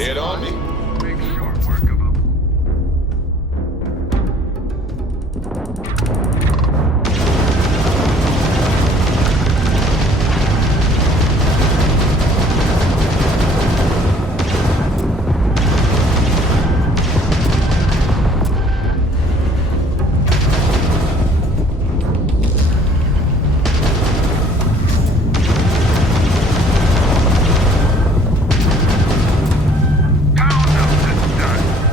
Lay it on me. Make short work of them. Pound up this dust.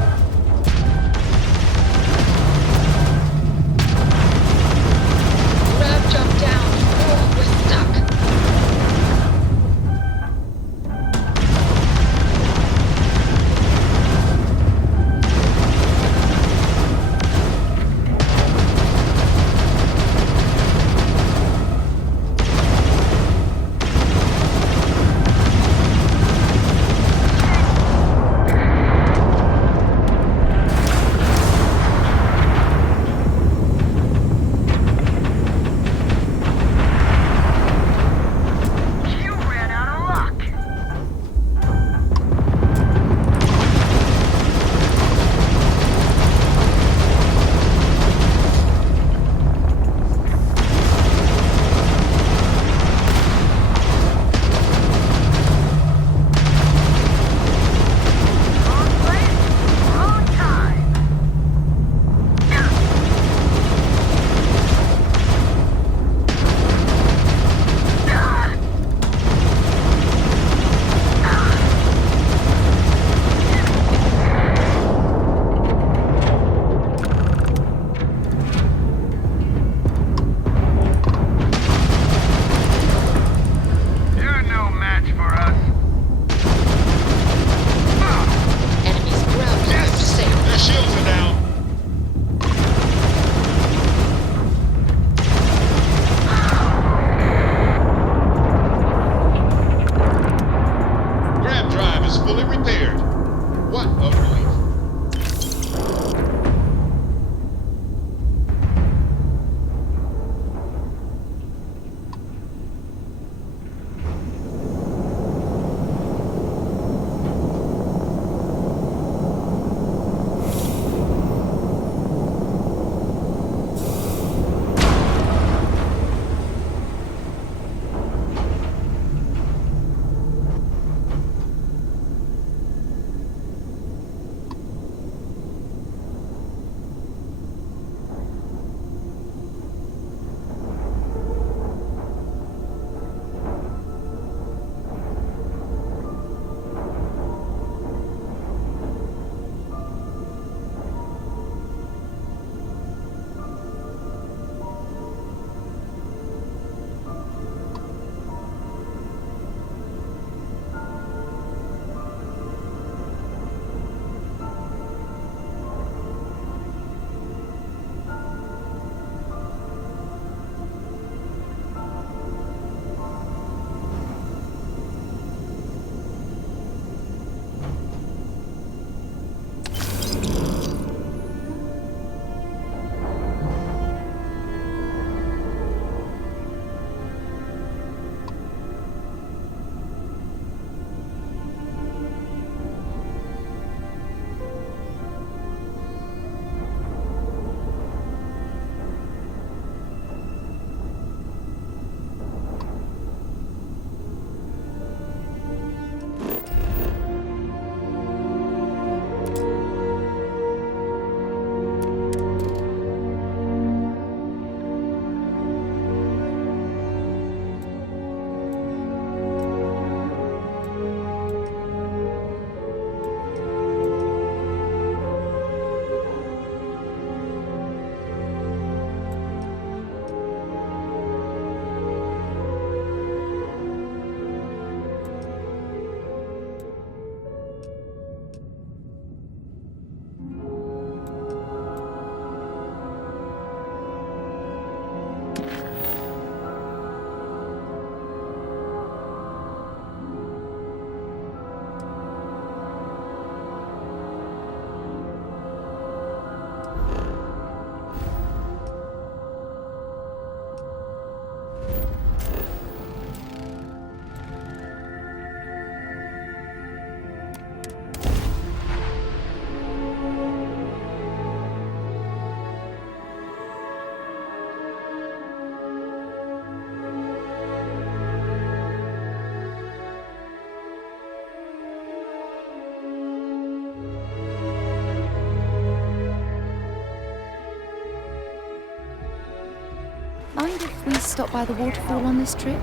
please stop by the waterfall on this trip?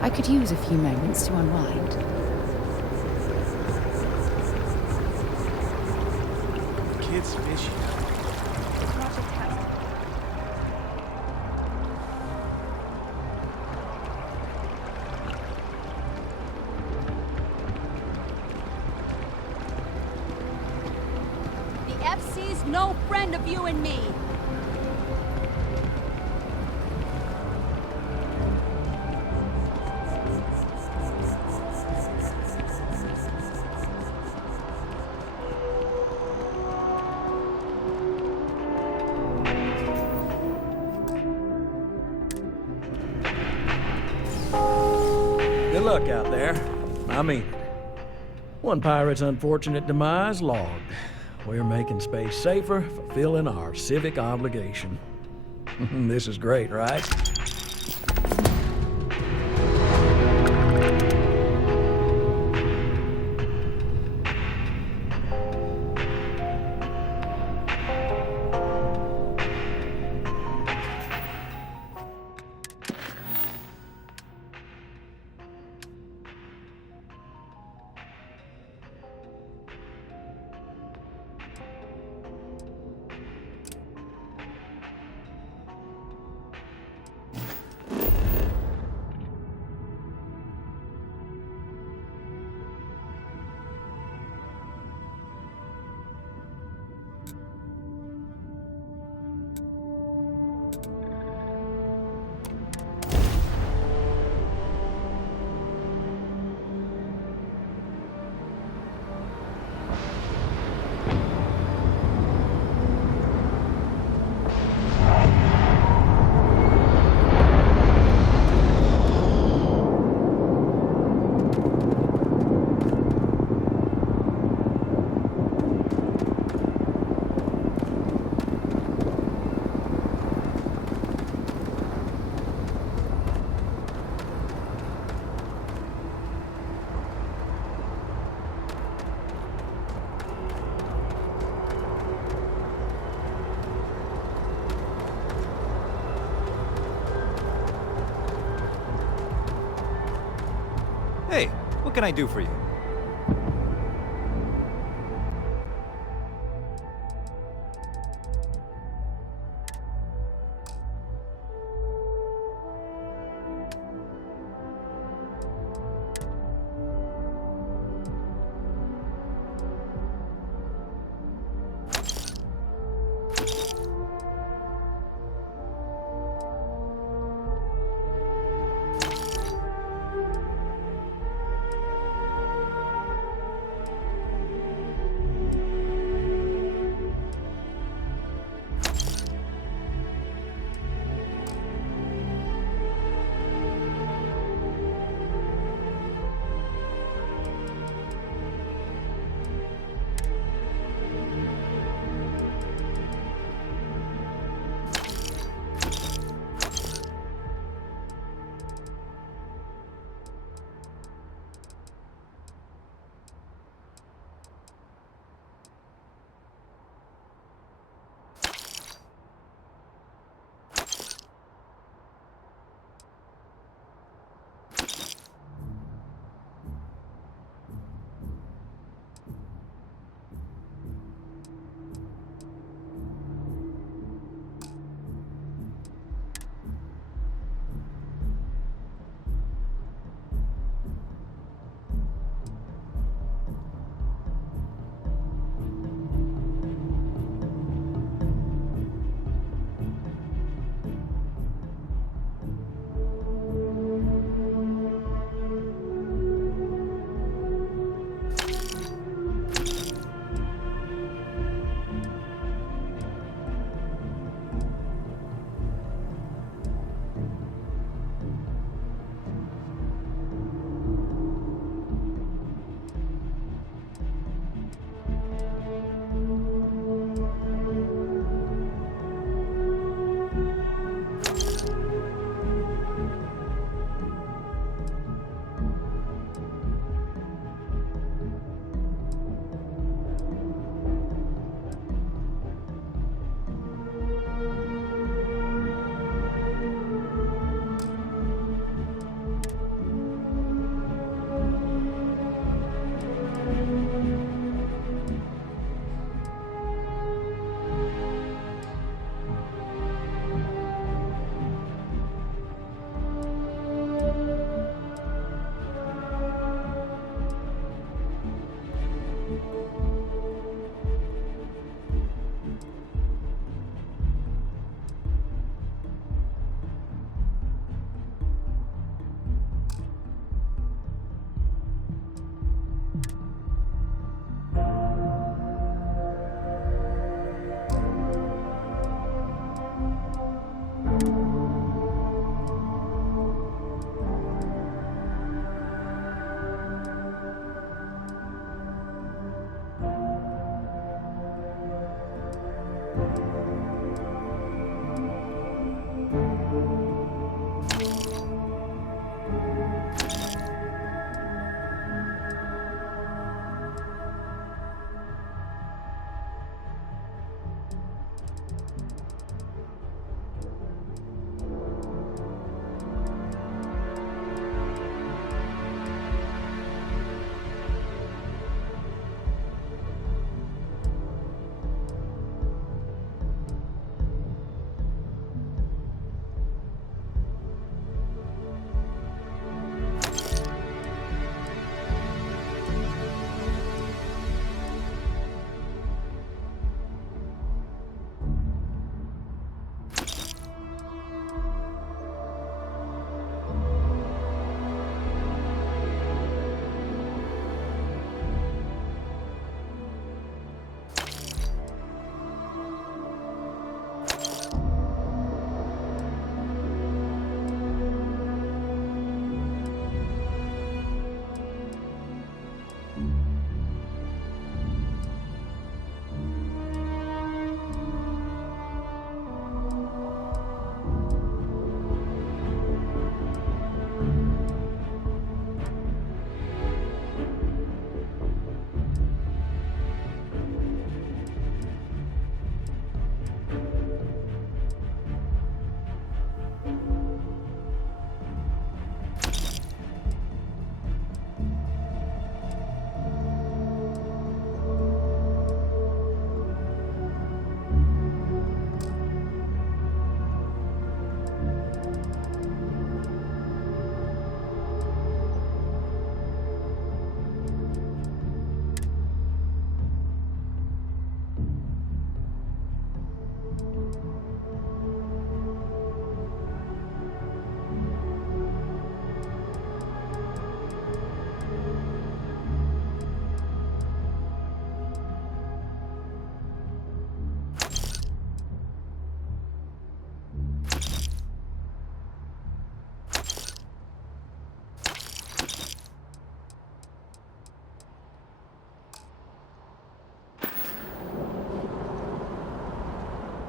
I could use a few moments to unwind. Kids fishing. The FC's no friend of you and me. Good luck out there. I mean it. One pirate's unfortunate demise logged. We're making space safer, fulfilling our civic obligation. This is great, right? Hey, what can I do for you?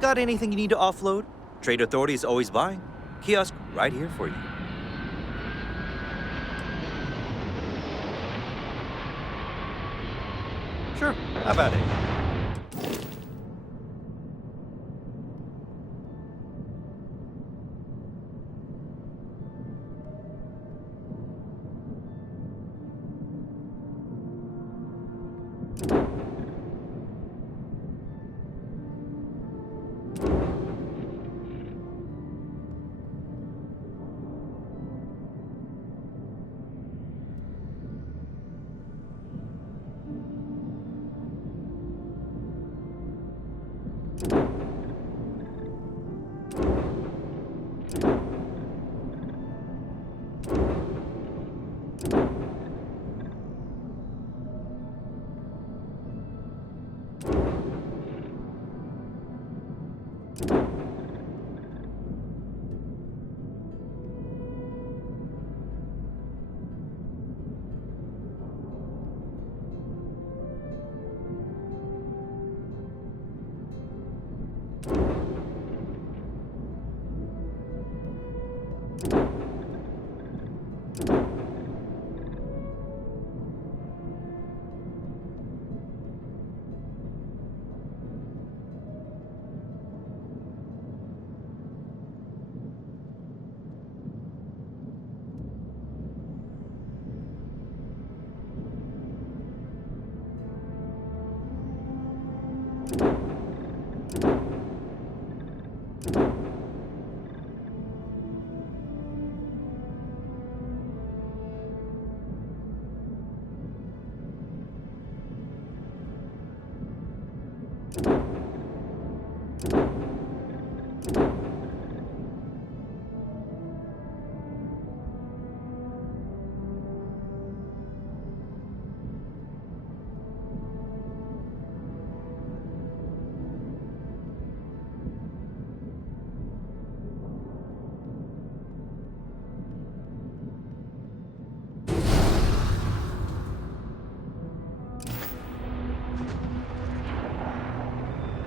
Got anything you need to offload? Trade Authority is always buying. Kiosk right here for you. Sure, how about it?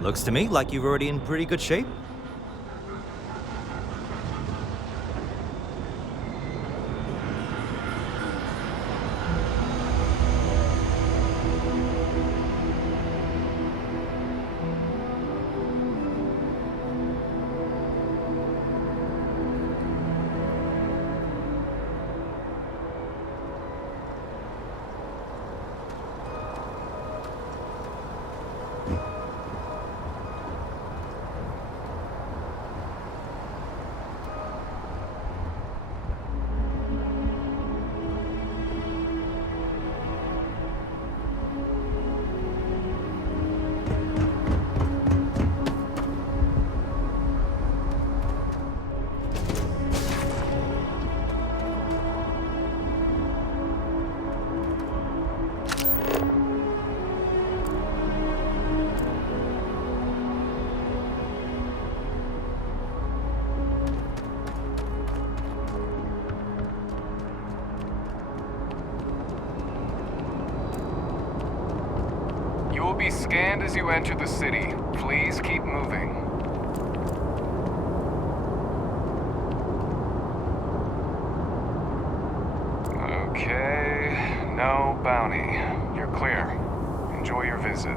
Looks to me like you're already in pretty good shape. You will be scanned as you enter the city. Please keep moving. Okay, no bounty. You're clear. Enjoy your visit.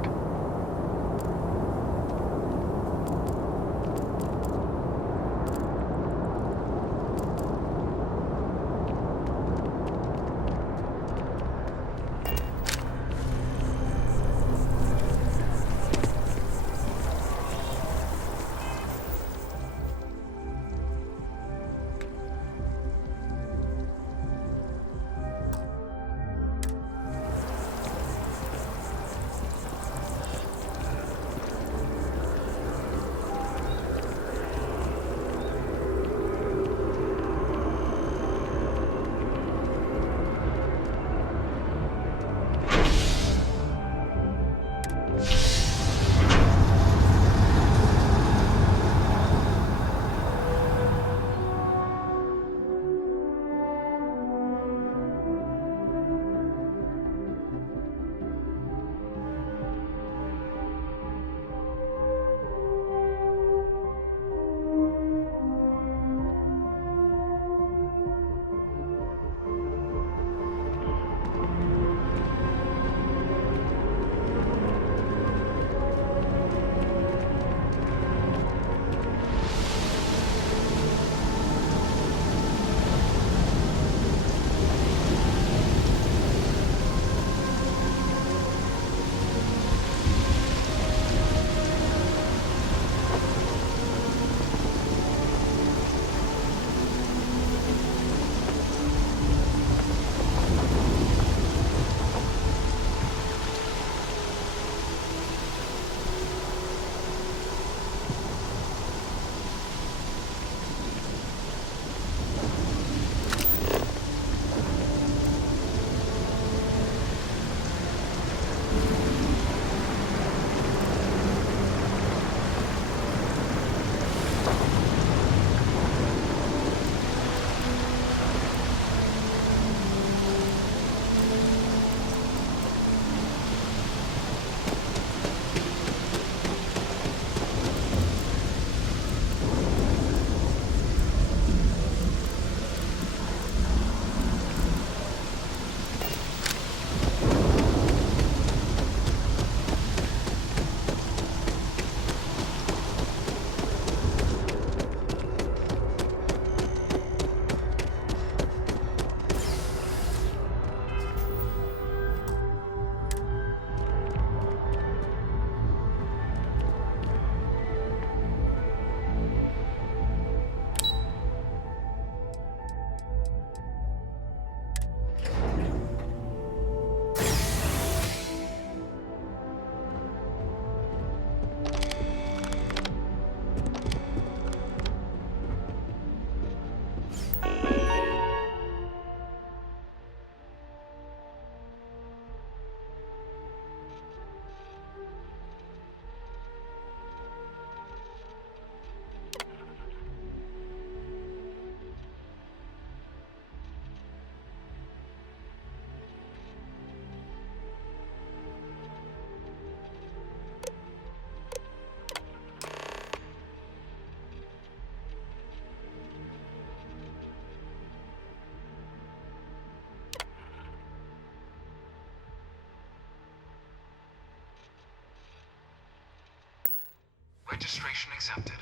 registration accepted.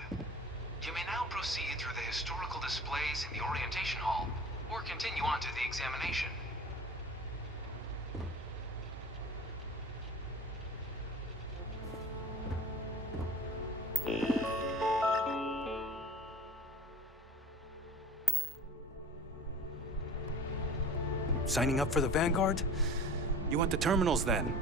You may now proceed through the historical displays in the orientation hall, or continue on to the examination. Signing up for the Vanguard? You went to terminals then?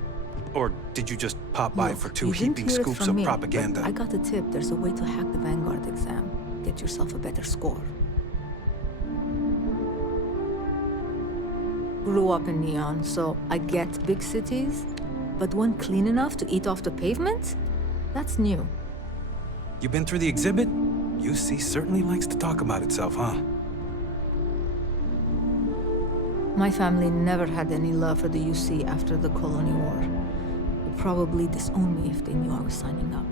Or did you just pop by Look, for 2 you didn't heaping hear it scoops from of me, but propaganda? I got the tip there's a way to hack the Vanguard exam. Get yourself a better score. Grew up in Neon, so I get big cities, but one clean enough to eat off the pavement? That's new. You been through the exhibit? UC certainly likes to talk about itself, huh? My family never had any love for the UC after the Colony War. They'd probably disown me if they knew I was signing up.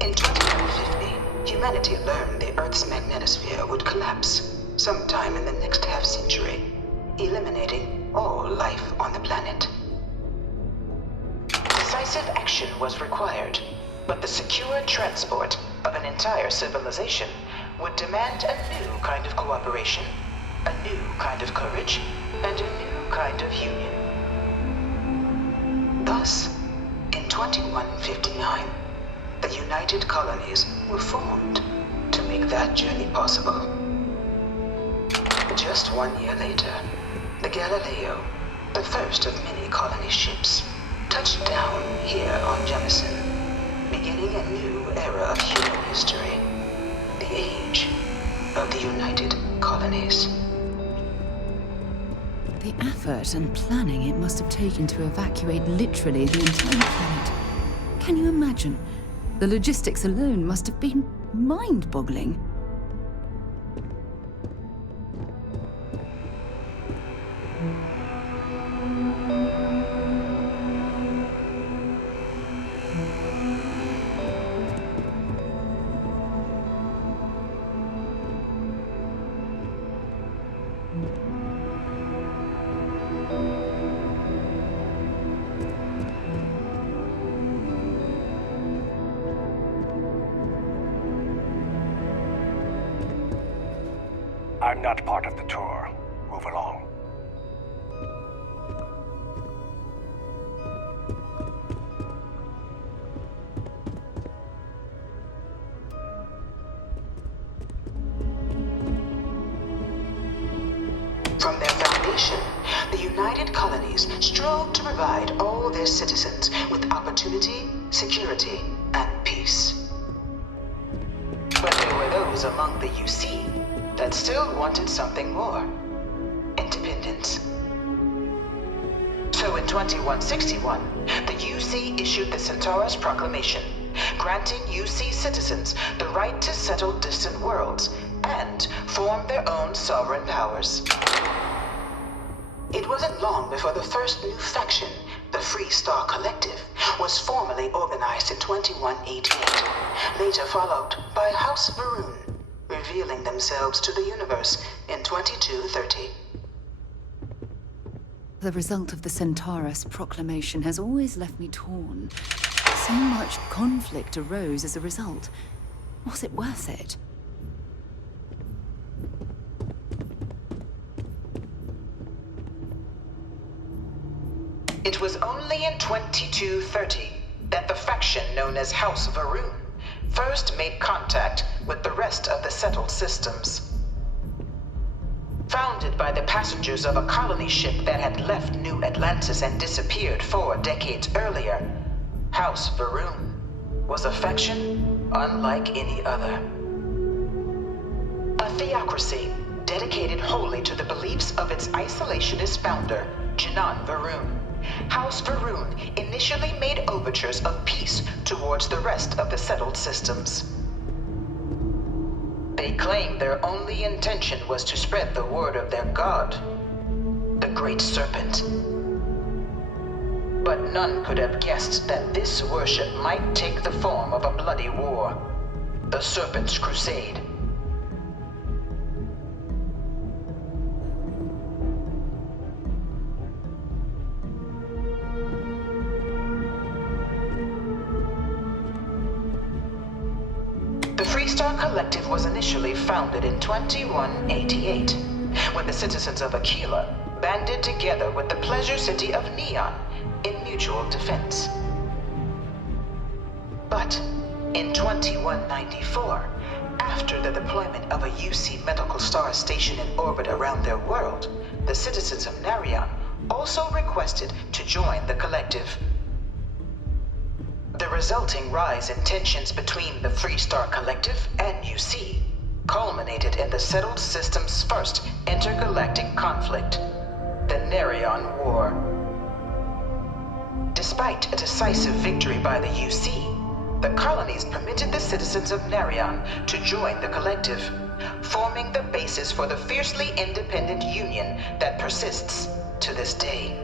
In 2150, humanity learned the Earth's magnetosphere would collapse sometime in the next half-century, eliminating all life on the planet. Decisive action was required, but the secure transport of an entire civilization would demand a new kind of cooperation, a new kind of courage, and a new kind of union. Thus, in 2159, the United Colonies were formed to make that journey possible. Just 1 year later, the Galileo, the first of many colony ships, touched down here on Jemison, beginning a new era of human history, the age of the United Colonies. The effort and planning it must have taken to evacuate literally the entire planet. Can you imagine? The logistics alone must have been mind-boggling. I'm not part of the tour. Move along. From their foundation, the United Colonies strove to provide all their citizens with opportunity, security, and peace. But there were those among the UC that still wanted something more: independence. So in 2161, the UC issued the Centaurus Proclamation, granting UC citizens the right to settle distant worlds and form their own sovereign powers. It wasn't long before the first new faction, the Free Star Collective, was formally organized in 2188, later followed by House Varun, revealing themselves to the universe in 2230. The result of the Centaurus Proclamation has always left me torn. So much conflict arose as a result. Was it worth it? It was only in 2230 that the faction known as House Varun first made contact with the rest of the settled systems. Founded by the passengers of a colony ship that had left New Atlantis and disappeared 4 decades earlier, House Varun was a faction unlike any other. A theocracy dedicated wholly to the beliefs of its isolationist founder, Janan Varun. House Varun initially made overtures of peace towards the rest of the settled systems. They claimed their only intention was to spread the word of their god. Great Serpent. But none could have guessed that this worship might take the form of a bloody war. The Serpent's Crusade. The Freestar Collective was initially founded in 2188, when the citizens of Aquila banded together with the pleasure city of Neon in mutual defense. But in 2194, after the deployment of a UC medical star station in orbit around their world, the citizens of Narion also requested to join the collective. The resulting rise in tensions between the Freestar Collective and UC culminated in the settled system's first intergalactic conflict, the Narion War. Despite a decisive victory by the UC, the colonies permitted the citizens of Narion to join the collective, forming the basis for the fiercely independent union that persists to this day.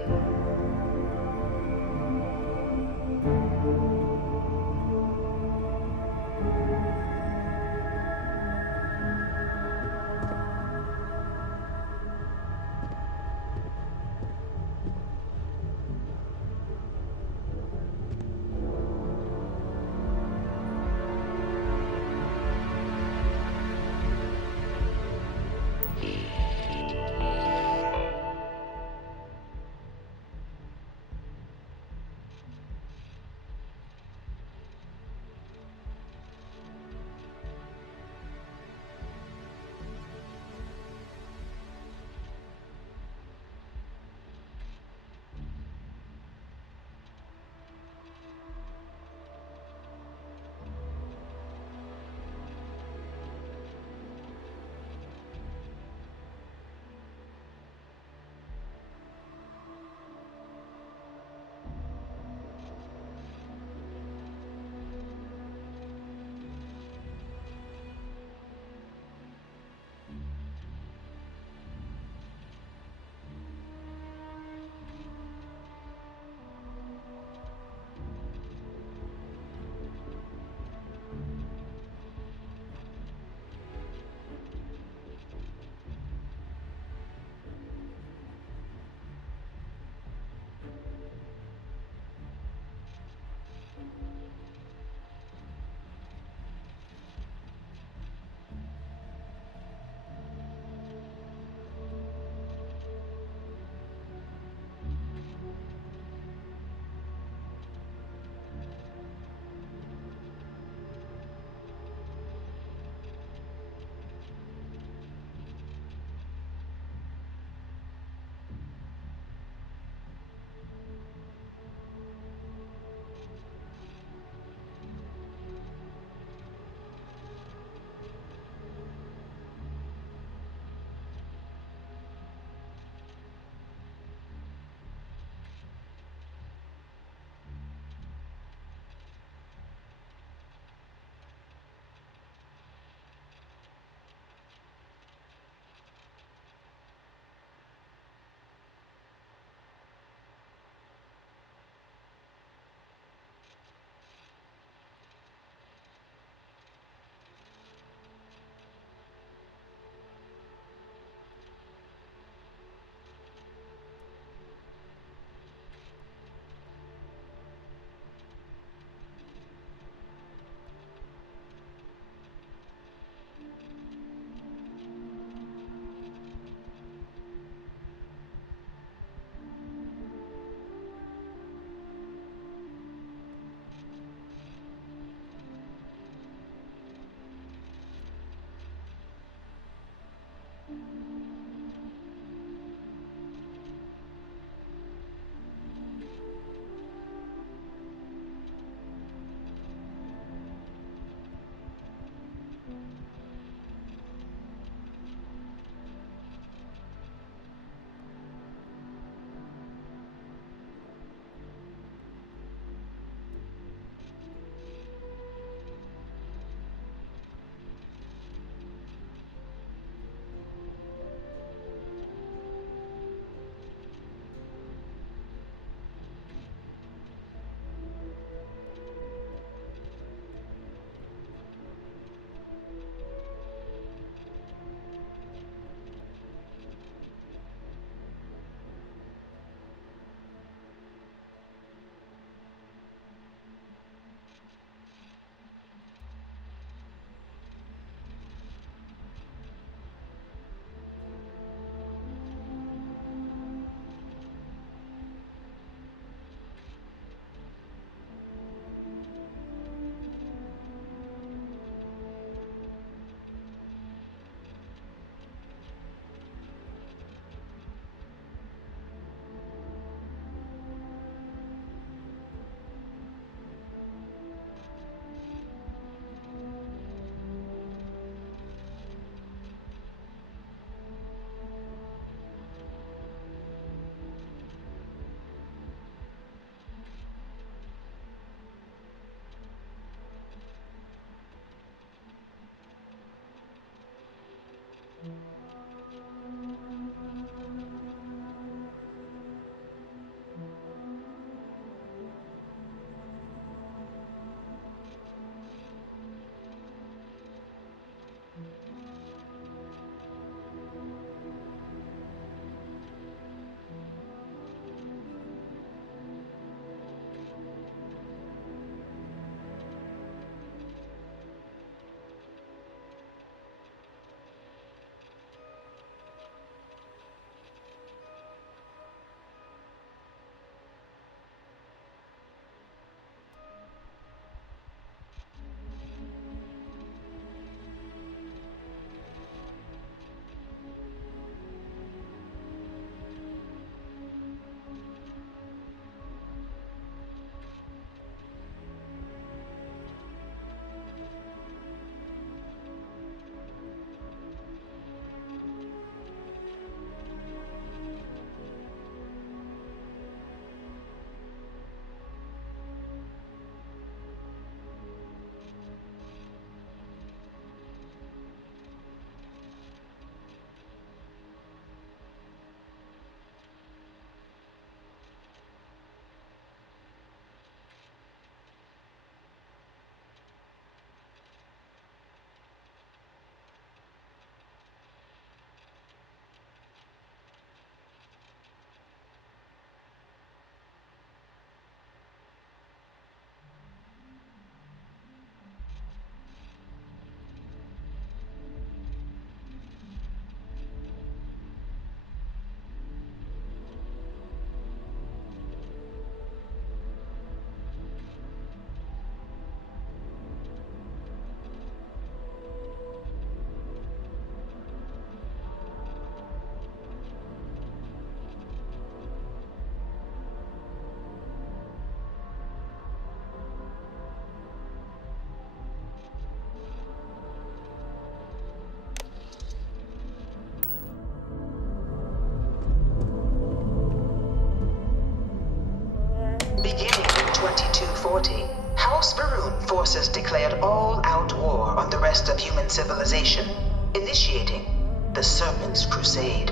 2040, House Varun forces declared all-out war on the rest of human civilization, initiating the Serpent's Crusade.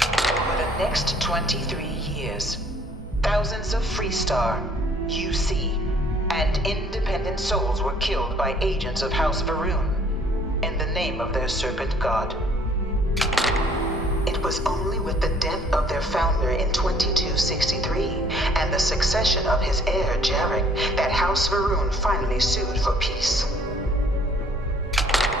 Over the next 23 years, thousands of Freestar, UC, and independent souls were killed by agents of House Varun in the name of their serpent god. It was only with the death of their founder in 2263 and the succession of his heir Jarek that House Varun finally sued for peace.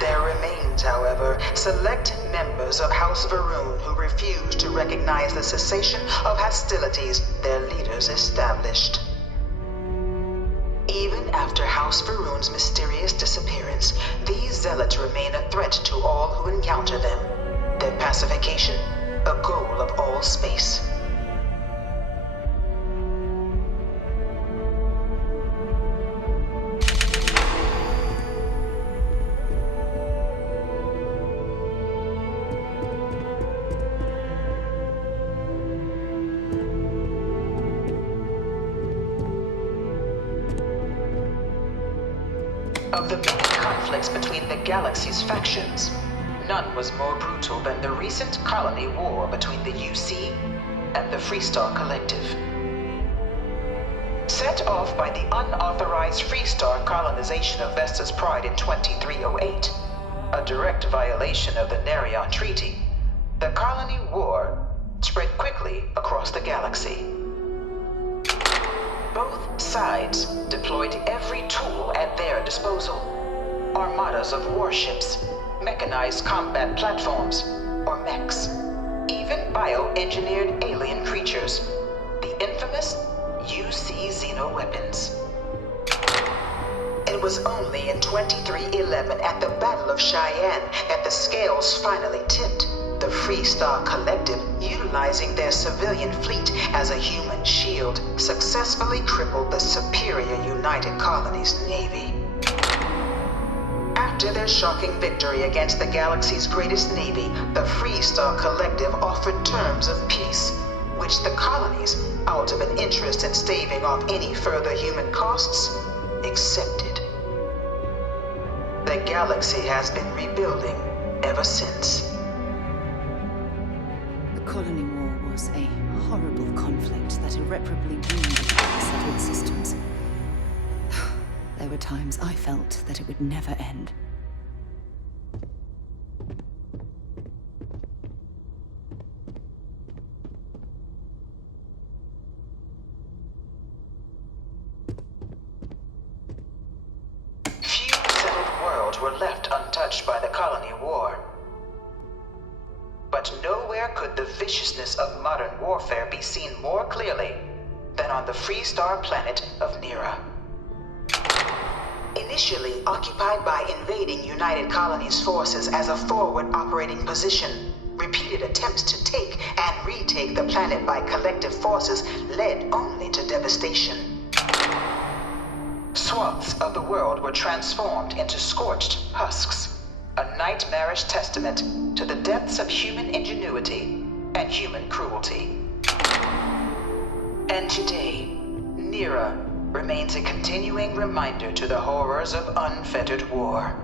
There remains, however, select members of House Varun who refuse to recognize the cessation of hostilities their leaders established. Even after House Varun's mysterious disappearance, these zealots remain a threat to all who encounter them. Their pacification, a goal of all space. Of the many conflicts between the galaxy's factions, none was more brutal than the recent colony war between the UC and the Freestar Collective. Set off by the unauthorized Freestar colonization of Vesta's Pride in 2308, a direct violation of the Nerion Treaty, the colony war spread quickly across the galaxy. Both sides deployed every tool at their disposal. Armadas of warships, mechanized combat platforms, or mechs, even bioengineered alien creatures, the infamous UC xeno-weapons. It was only in 2311 at the Battle of Cheyenne that the scales finally tipped, the Freestar Collective, utilizing their civilian fleet as a human shield, successfully crippled the superior United Colonies Navy. After their shocking victory against the galaxy's greatest navy, the Freestar Collective offered terms of peace, which the colonies, out of an interest in staving off any further human costs, accepted. The galaxy has been rebuilding ever since. The Colony War was a horrible conflict that irreparably wounded the settled systems. There were times I felt that it would never end. Few settled worlds were left untouched by the Colony War. But nowhere could the viciousness of modern warfare be seen more clearly than on the Freestar planet of Nira. Initially occupied by invading United Colonies forces as a forward operating position, repeated attempts to take and retake the planet by collective forces led only to devastation. Swaths of the world were transformed into scorched husks, a nightmarish testament to the depths of human ingenuity and human cruelty. And today, Nira remains a continuing reminder to the horrors of unfettered war.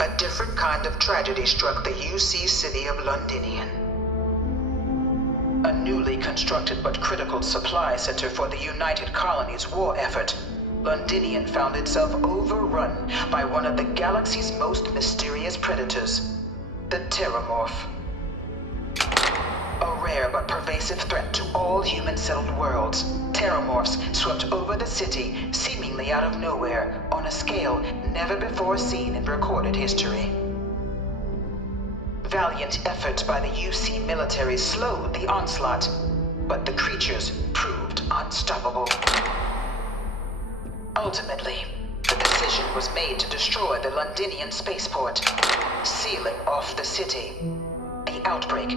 A different kind of tragedy struck the UC city of Londinian. A newly constructed but critical supply center for the United Colonies' war effort, Londinian found itself overrun by one of the galaxy's most mysterious predators, the Terramorph. A rare but pervasive threat to all human-settled worlds, terramorphs swept over the city, seemingly out of nowhere, on a scale never before seen in recorded history. Valiant efforts by the UC military slowed the onslaught, but the creatures proved unstoppable. Ultimately, the decision was made to destroy the Londinian spaceport, sealing off the city, the outbreak,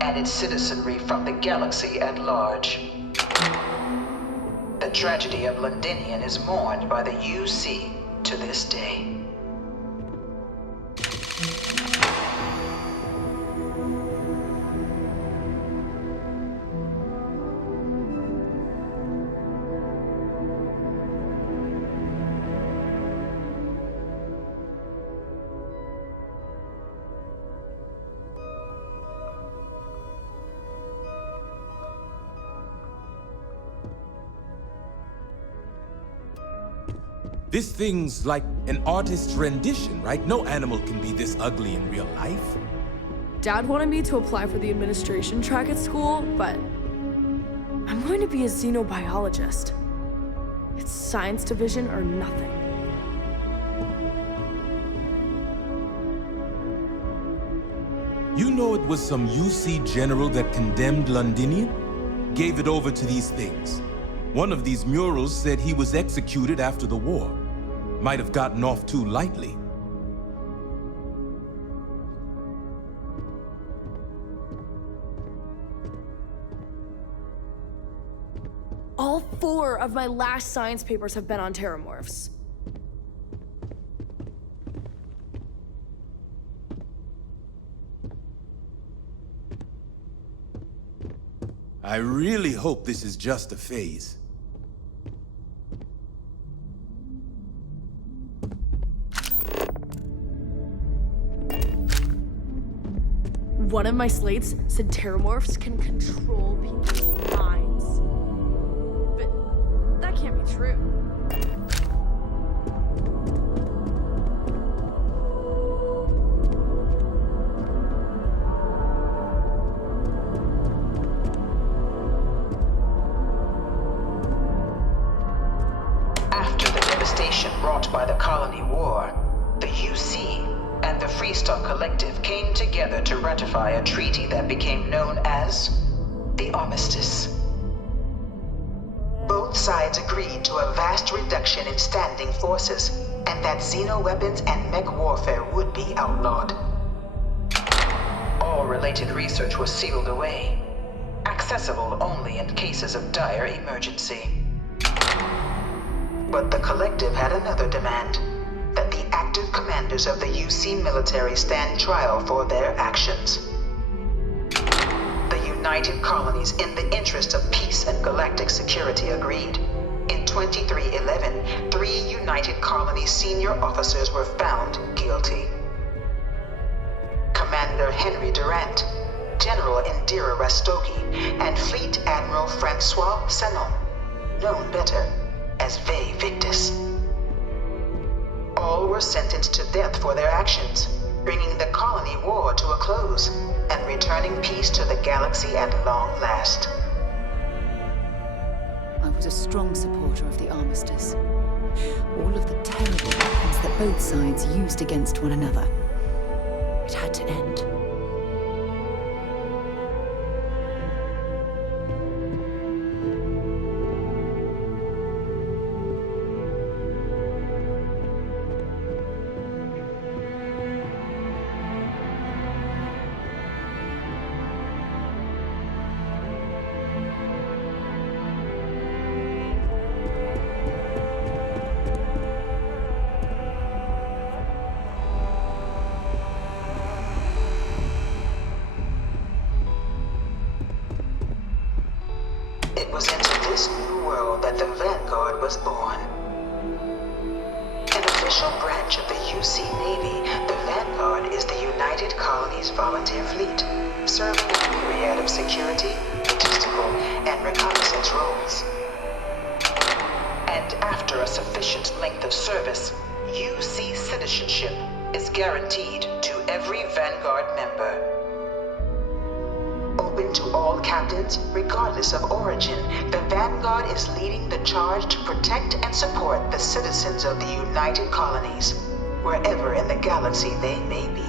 and its citizenry from the galaxy at large. The tragedy of Londinian is mourned by the UC to this day. This thing's like an artist's rendition, right? No animal can be this ugly in real life. Dad wanted me to apply for the administration track at school, but I'm going to be a xenobiologist. It's science division or nothing. You know it was some UC general that condemned Londinian? Gave it over to these things. One of these murals said he was executed after the war. Might have gotten off too lightly. All 4 of my last science papers have been on terramorphs. I really hope this is just a phase. One of my slates said terramorphs can control people's minds. But that can't be true. After the devastation wrought by the Colony War, the UC and the Freestock Collective came together to ratify a treaty that became known as the Armistice. Both sides agreed to a vast reduction in standing forces, and that xenoweapons and mech warfare would be outlawed. All related research was sealed away, accessible only in cases of dire emergency. But the Collective had another demand: that the active commanders of the UC military stand trial for their actions. The United Colonies, in the interest of peace and galactic security, agreed. In 2311, 3 United Colonies senior officers were found guilty. Commander Henry Durant, General Indira Rastogi, and Fleet Admiral Francois Sanon, known better as Ve Victus. All were sentenced to death for their actions, bringing the colony war to a close and returning peace to the galaxy at long last. I was a strong supporter of the Armistice. All of the terrible weapons that both sides used against one another. It had to end. It was into this new world that the Vanguard was born. An official branch of the UC Navy, the Vanguard is the United Colonies Volunteer Fleet, serving a myriad of security, logistical, and reconnaissance roles. And after a sufficient length of service, UC citizenship is guaranteed to every Vanguard member. Open to all all captains, regardless of origin, the Vanguard is leading the charge to protect and support the citizens of the United Colonies, wherever in the galaxy they may be.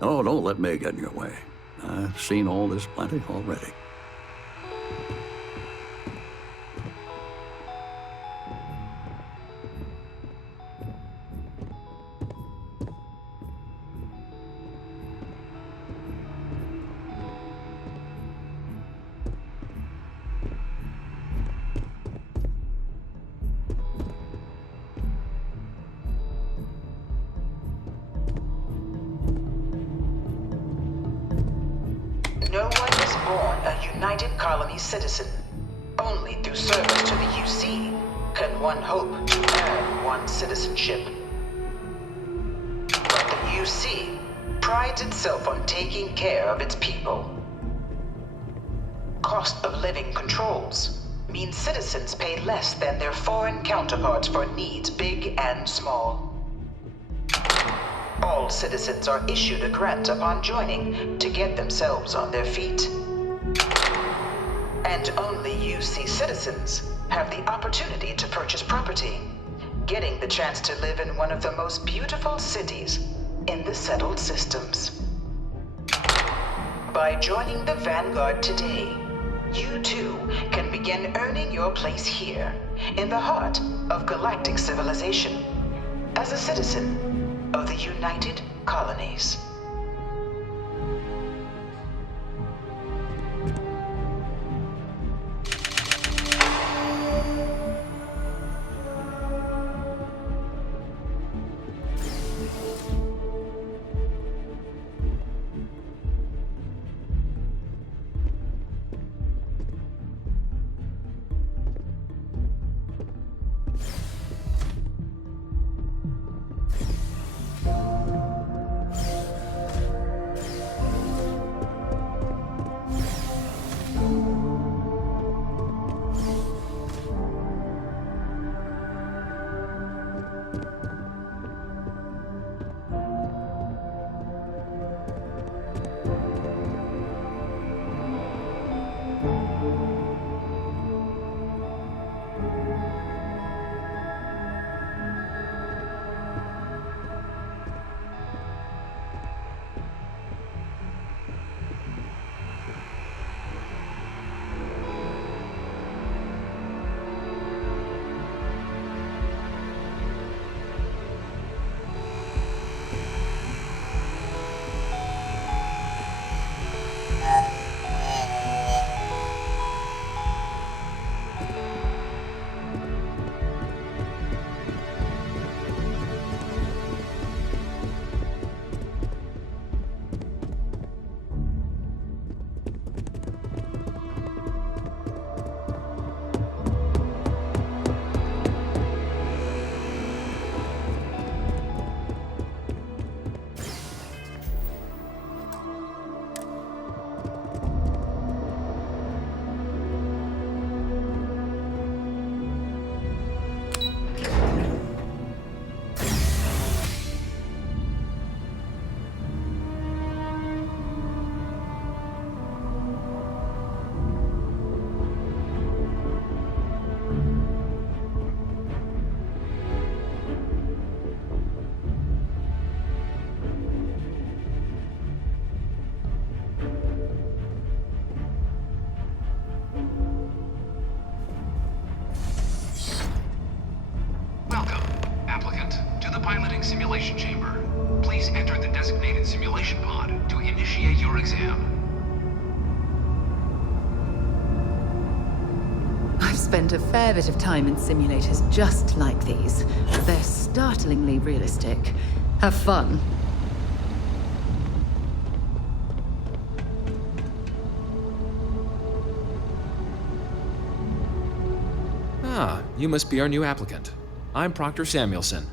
Oh, don't let me get in your way. I've seen all this plenty already. No one is born a United Colony citizen. Only through service to the UC can one hope to earn one's citizenship. But the UC prides itself on taking care of its people. Cost of living controls mean citizens pay less than their foreign counterparts for needs big and small. All citizens are issued a grant upon joining to get themselves on their feet. And only UC citizens have the opportunity to purchase property, getting the chance to live in one of the most beautiful cities in the settled systems. By joining the Vanguard today, you too can begin earning your place here, in the heart of galactic civilization, as a citizen of the United Colonies. piloting simulation chamber. Please enter the designated simulation pod to initiate your exam. I've spent a fair bit of time in simulators just like these. They're startlingly realistic. Have fun. you must be our new applicant. I'm Proctor Samuelson.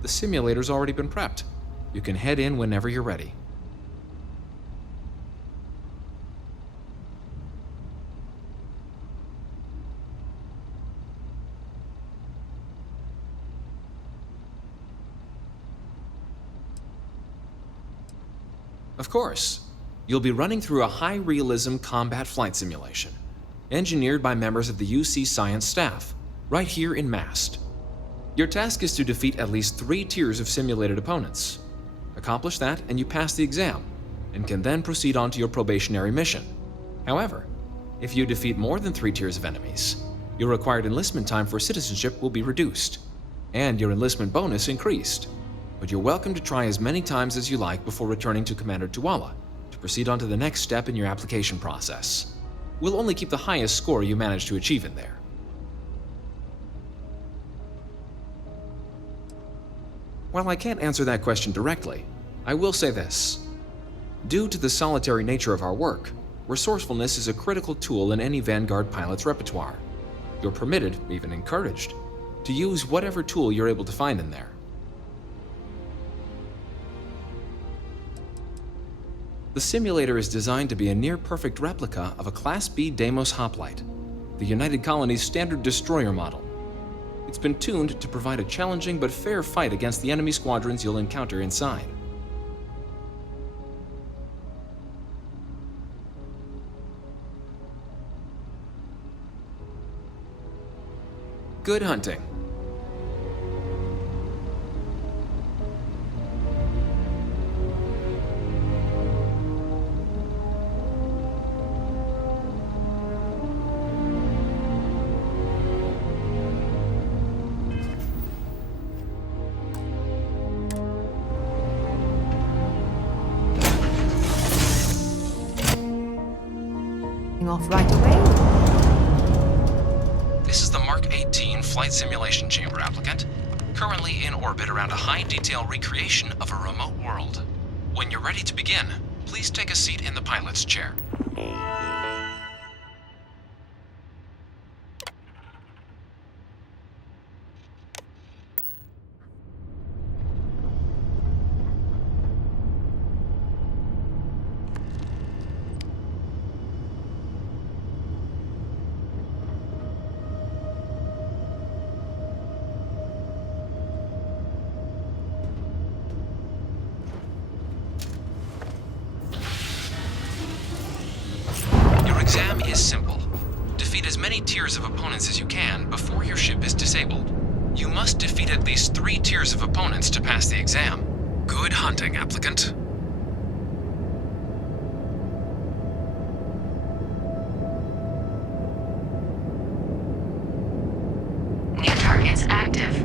The simulator's already been prepped. You can head in whenever you're ready. Of course. You'll be running through a high-realism combat flight simulation, engineered by members of the UC Science staff, right here in Mast. Your task is to defeat at least 3 tiers of simulated opponents. Accomplish that and you pass the exam, and can then proceed on to your probationary mission. However, if you defeat more than 3 tiers of enemies, your required enlistment time for citizenship will be reduced, and your enlistment bonus increased. But you're welcome to try as many times as you like before returning to Commander Tuala to proceed on to the next step in your application process. We'll only keep the highest score you manage to achieve in there. While I can't answer that question directly, I will say this. Due to the solitary nature of our work, resourcefulness is a critical tool in any Vanguard pilot's repertoire. You're permitted, even encouraged, to use whatever tool you're able to find in there. The simulator is designed to be a near-perfect replica of a Class B Deimos hoplite, the United Colony's standard destroyer model. It's been tuned to provide a challenging but fair fight against the enemy squadrons you'll encounter inside. Good hunting. Off right away. This is the Mark 18 Flight Simulation Chamber applicant, currently in orbit around a high-detail recreation of a remote world. When you're ready to begin, please take a seat in the pilot's chair. Exam is simple. Defeat as many tiers of opponents as you can before your ship is disabled. You must defeat at least 3 tiers of opponents to pass the exam. Good hunting, applicant. New targets active.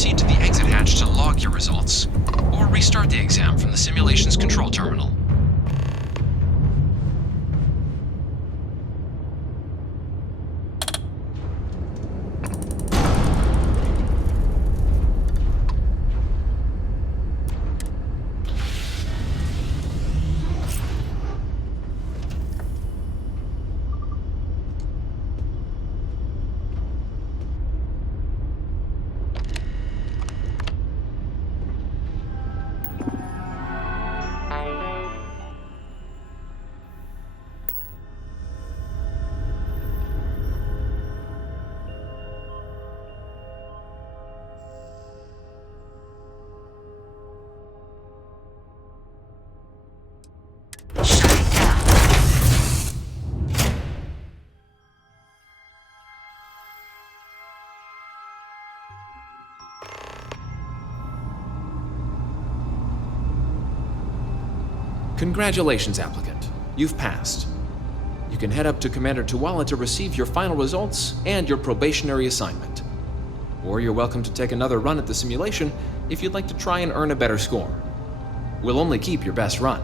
proceed to the exit hatch to log your results, or restart the exam from the simulation's control terminal. Congratulations, applicant. You've passed. You can head up to Commander Tuwala to receive your final results and your probationary assignment. Or you're welcome to take another run at the simulation if you'd like to try and earn a better score. We'll only keep your best run.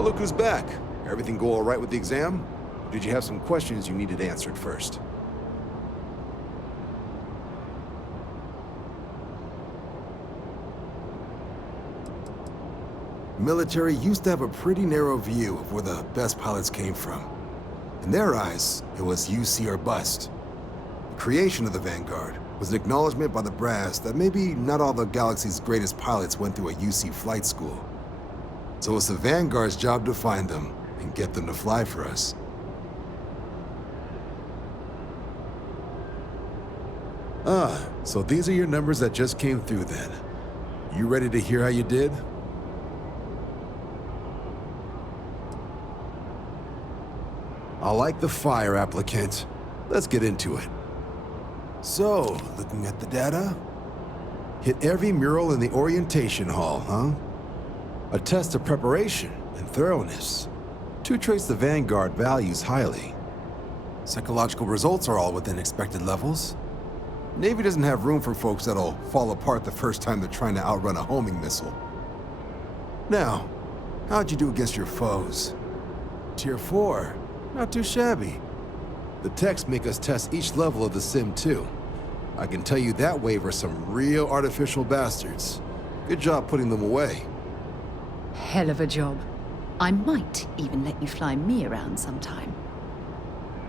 Well, look who's back. Everything go all right with the exam? Or did you have some questions you needed answered first? Military used to have a pretty narrow view of where the best pilots came from. In their eyes, it was UC or bust. The creation of the Vanguard was an acknowledgement by the brass that maybe not all the galaxy's greatest pilots went through a UC flight school. So it's the Vanguard's job to find them and get them to fly for us. Ah, so these are your numbers that just came through then. You ready to hear how you did? I like the fire, applicant. Let's get into it. So, looking at the data, hit every mural in the orientation hall, huh? A test of preparation and thoroughness. Two traits the Vanguard values highly. Psychological results are all within expected levels. Navy doesn't have room for folks that'll fall apart the first time they're trying to outrun a homing missile. Now, how'd you do against your foes? Tier 4, not too shabby. The techs make us test each level of the sim too. I can tell you that wave are some real artificial bastards. Good job putting them away. Hell of a job. I might even let you fly me around sometime.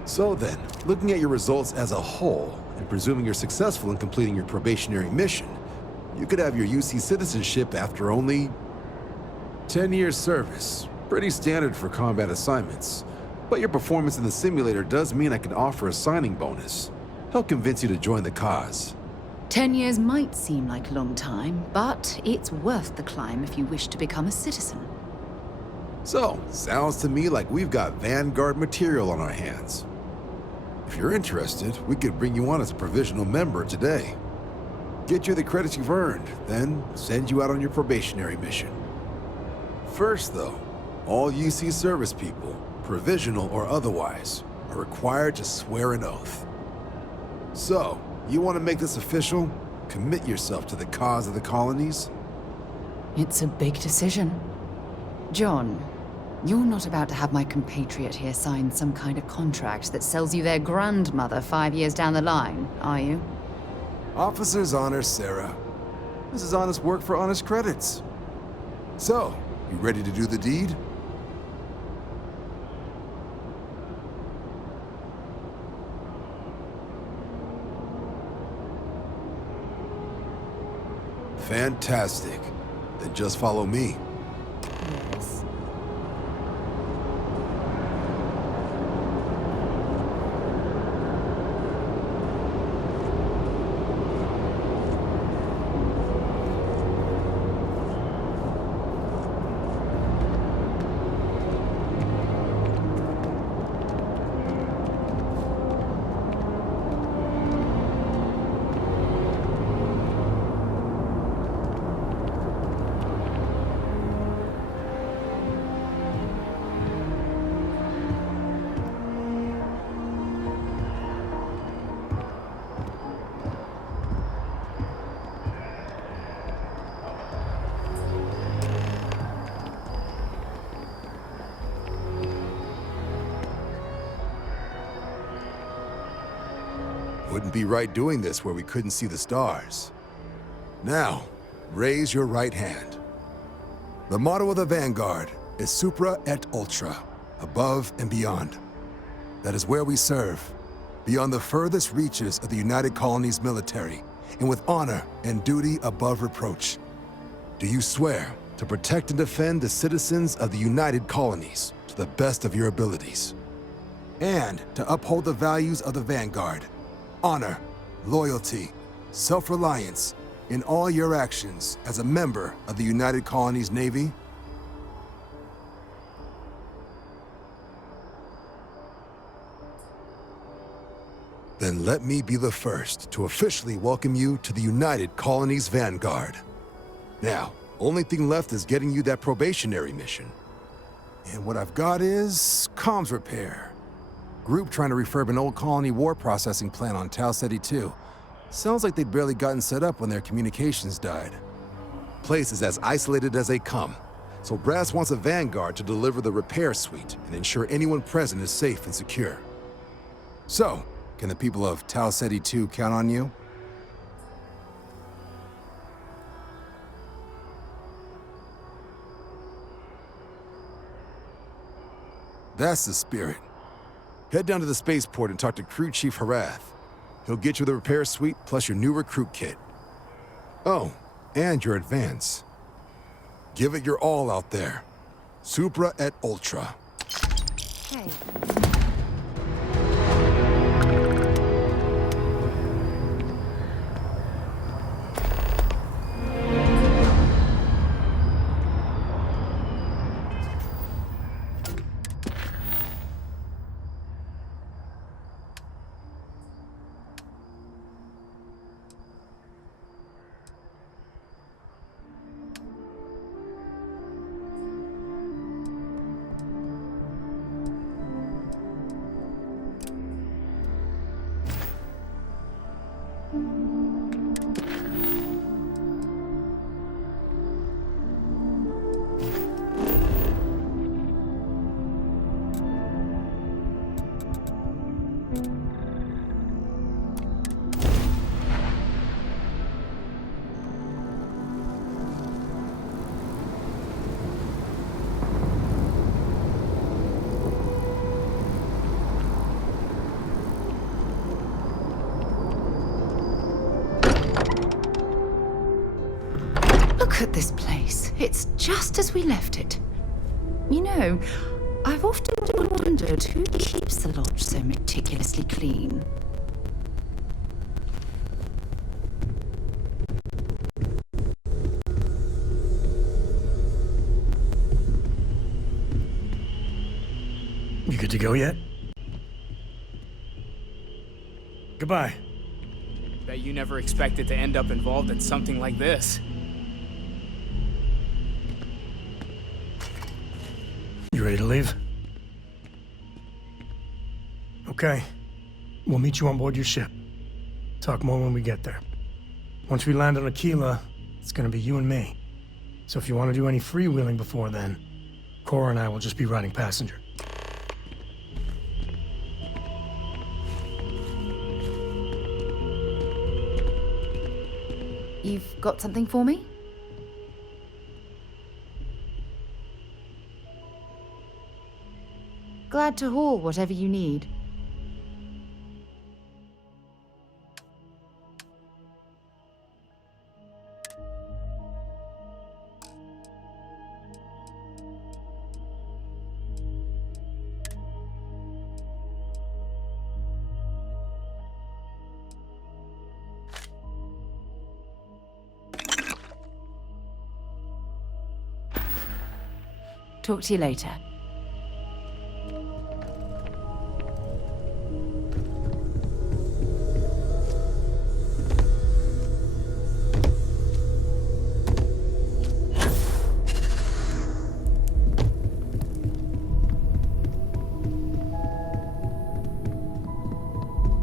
So then, looking at your results as a whole, and presuming you're successful in completing your probationary mission, you could have your UC citizenship after only 10 years service. Pretty standard for combat assignments. But your performance in the simulator does mean I can offer a signing bonus. Help convince you to join the cause. 10 years might seem like a long time, but it's worth the climb if you wish to become a citizen. So, sounds to me like we've got Vanguard material on our hands. If you're interested, we could bring you on as a provisional member today. Get you the credits you've earned, then send you out on your probationary mission. First, though, all UC service people, provisional or otherwise, are required to swear an oath. So, you want to make this official? Commit yourself to the cause of the colonies? It's a big decision. John, you're not about to have my compatriot here sign some kind of contract that sells you their grandmother 5 years down the line, are you? Officer's honor, Sarah. This is honest work for honest credits. So, you ready to do the deed? Fantastic. Then just follow me. Yes. Wouldn't be right doing this where we couldn't see the stars. Now, raise your right hand. The motto of the Vanguard is Supra et Ultra, above and beyond. That is where we serve, beyond the furthest reaches of the United Colonies military, and with honor and duty above reproach. Do you swear to protect and defend the citizens of the United Colonies to the best of your abilities? And to uphold the values of the Vanguard, honor, loyalty, self-reliance in all your actions as a member of the United Colonies Navy? Then let me be the first to officially welcome you to the United Colonies Vanguard. Now, only thing left is getting you that probationary mission. And what I've got is comms repair. Group trying to refurb an old colony war processing plant on Tau Ceti 2. Sounds like they'd barely gotten set up when their communications died. Place is as isolated as they come, so Brass wants a Vanguard to deliver the repair suite and ensure anyone present is safe and secure. So, can the people of Tau Ceti 2 count on you? That's the spirit. Head down to the spaceport and talk to Crew Chief Harath. He'll get you the repair suite plus your new recruit kit. Oh, and your advance. Give it your all out there. Supra et Ultra. Hey. Look at this place. It's just as we left it. You know, I've often wondered who keeps the lodge so meticulously clean. to go yet? Goodbye. Bet you never expected to end up involved in something like this. You ready to leave? Okay. We'll meet you on board your ship. Talk more when we get there. Once we land on Aquila, it's gonna be you and me. So if you want to do any freewheeling before then, Cora and I will just be riding passenger. You've got something for me? Glad to haul whatever you need. Talk to you later.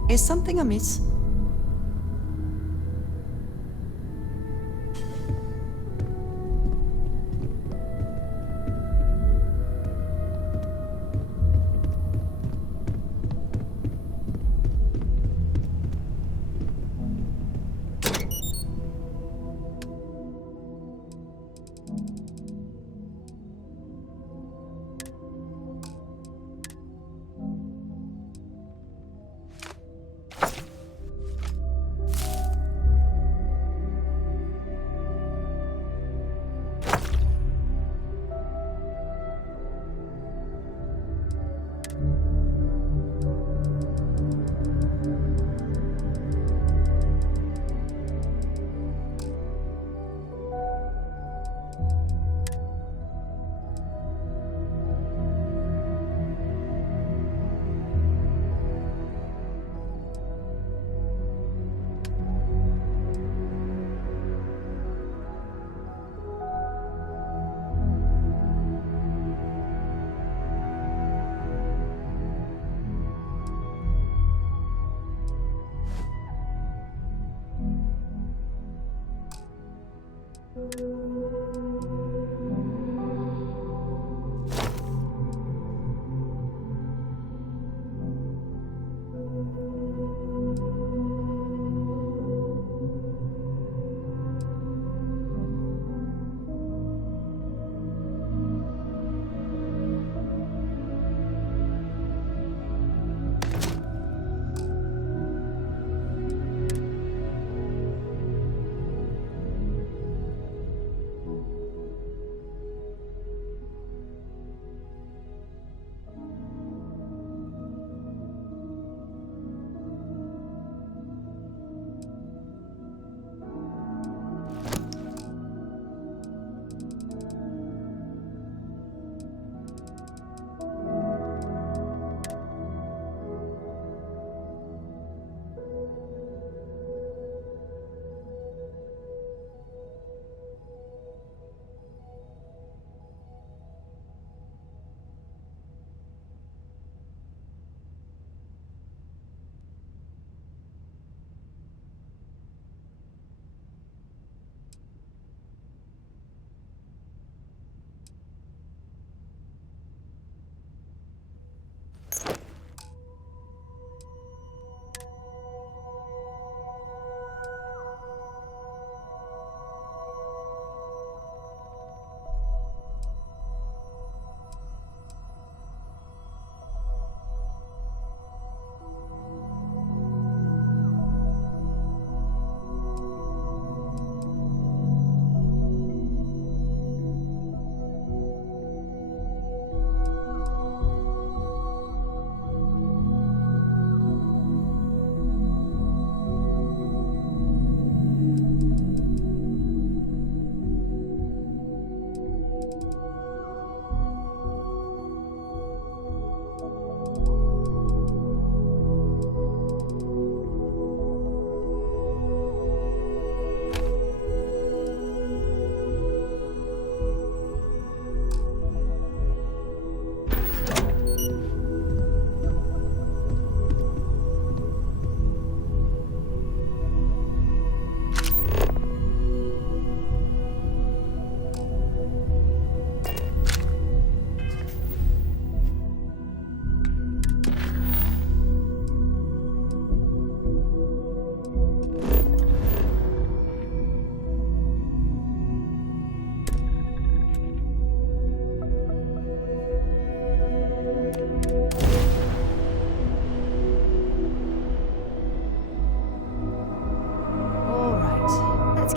Is something amiss?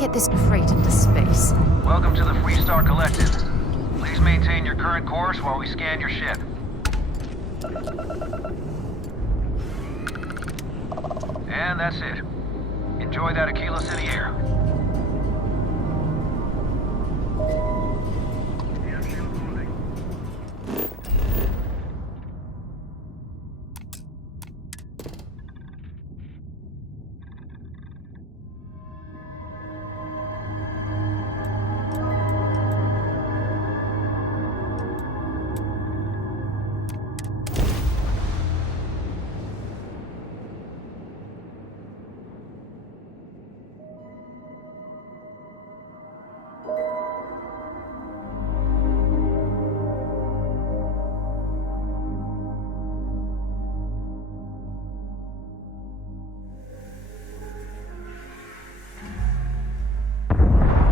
get this crate into space. Welcome to the Freestar Collective. Please maintain your current course while we scan your ship. And that's it. Enjoy that Aquila City air.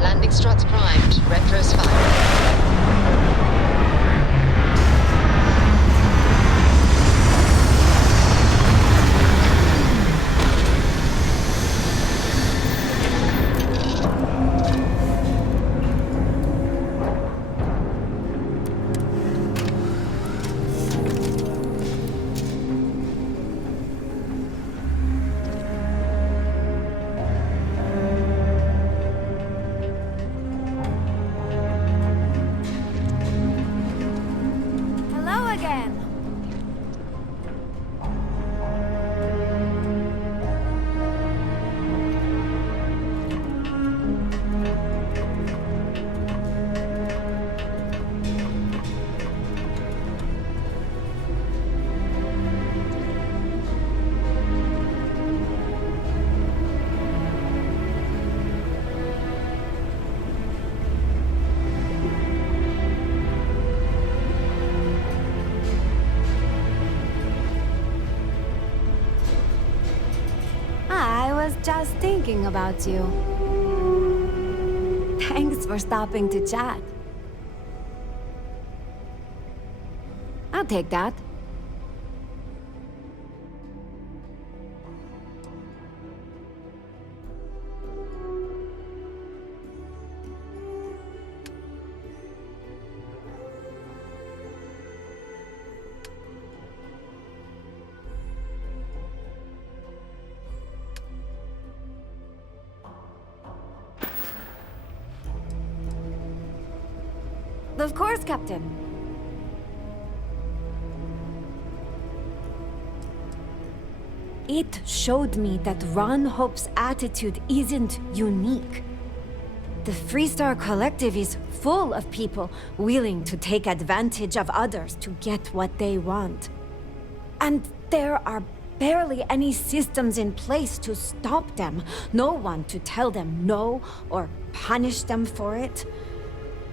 Landing struts primed. Retros firing. Hello again. I was just thinking about you. Thanks for stopping to chat. I'll take that. Of course, Captain. It showed me that Ron Hope's attitude isn't unique. The Freestar Collective is full of people willing to take advantage of others to get what they want. And there are barely any systems in place to stop them. No one to tell them no or punish them for it.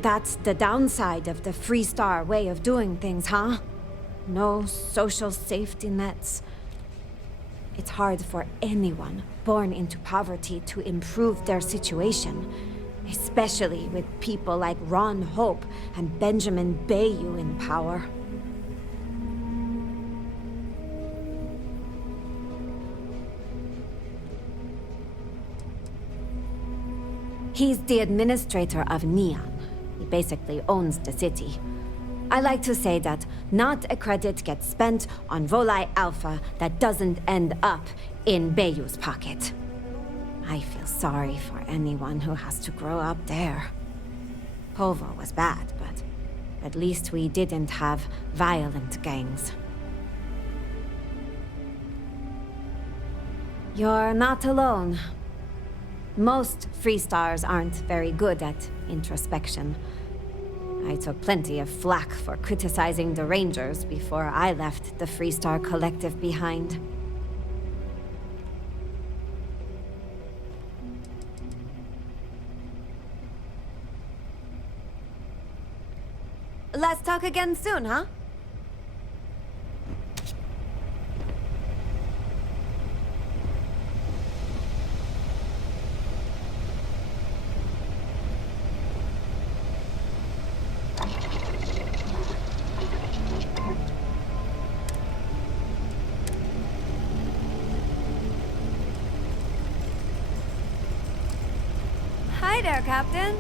That's the downside of the Freestar way of doing things, huh? No social safety nets. It's hard for anyone born into poverty to improve their situation, especially with people like Ron Hope and Benjamin Bayou in power. He's the administrator of Neon. He basically owns the city. I like to say that not a credit gets spent on Volai Alpha that doesn't end up in Bayou's pocket. I feel sorry for anyone who has to grow up there. Povo was bad, but at least we didn't have violent gangs. You're not alone. Most Freestars aren't very good at introspection. I took plenty of flack for criticizing the Rangers before I left the Freestar Collective behind. Let's talk again soon, huh? there, Captain.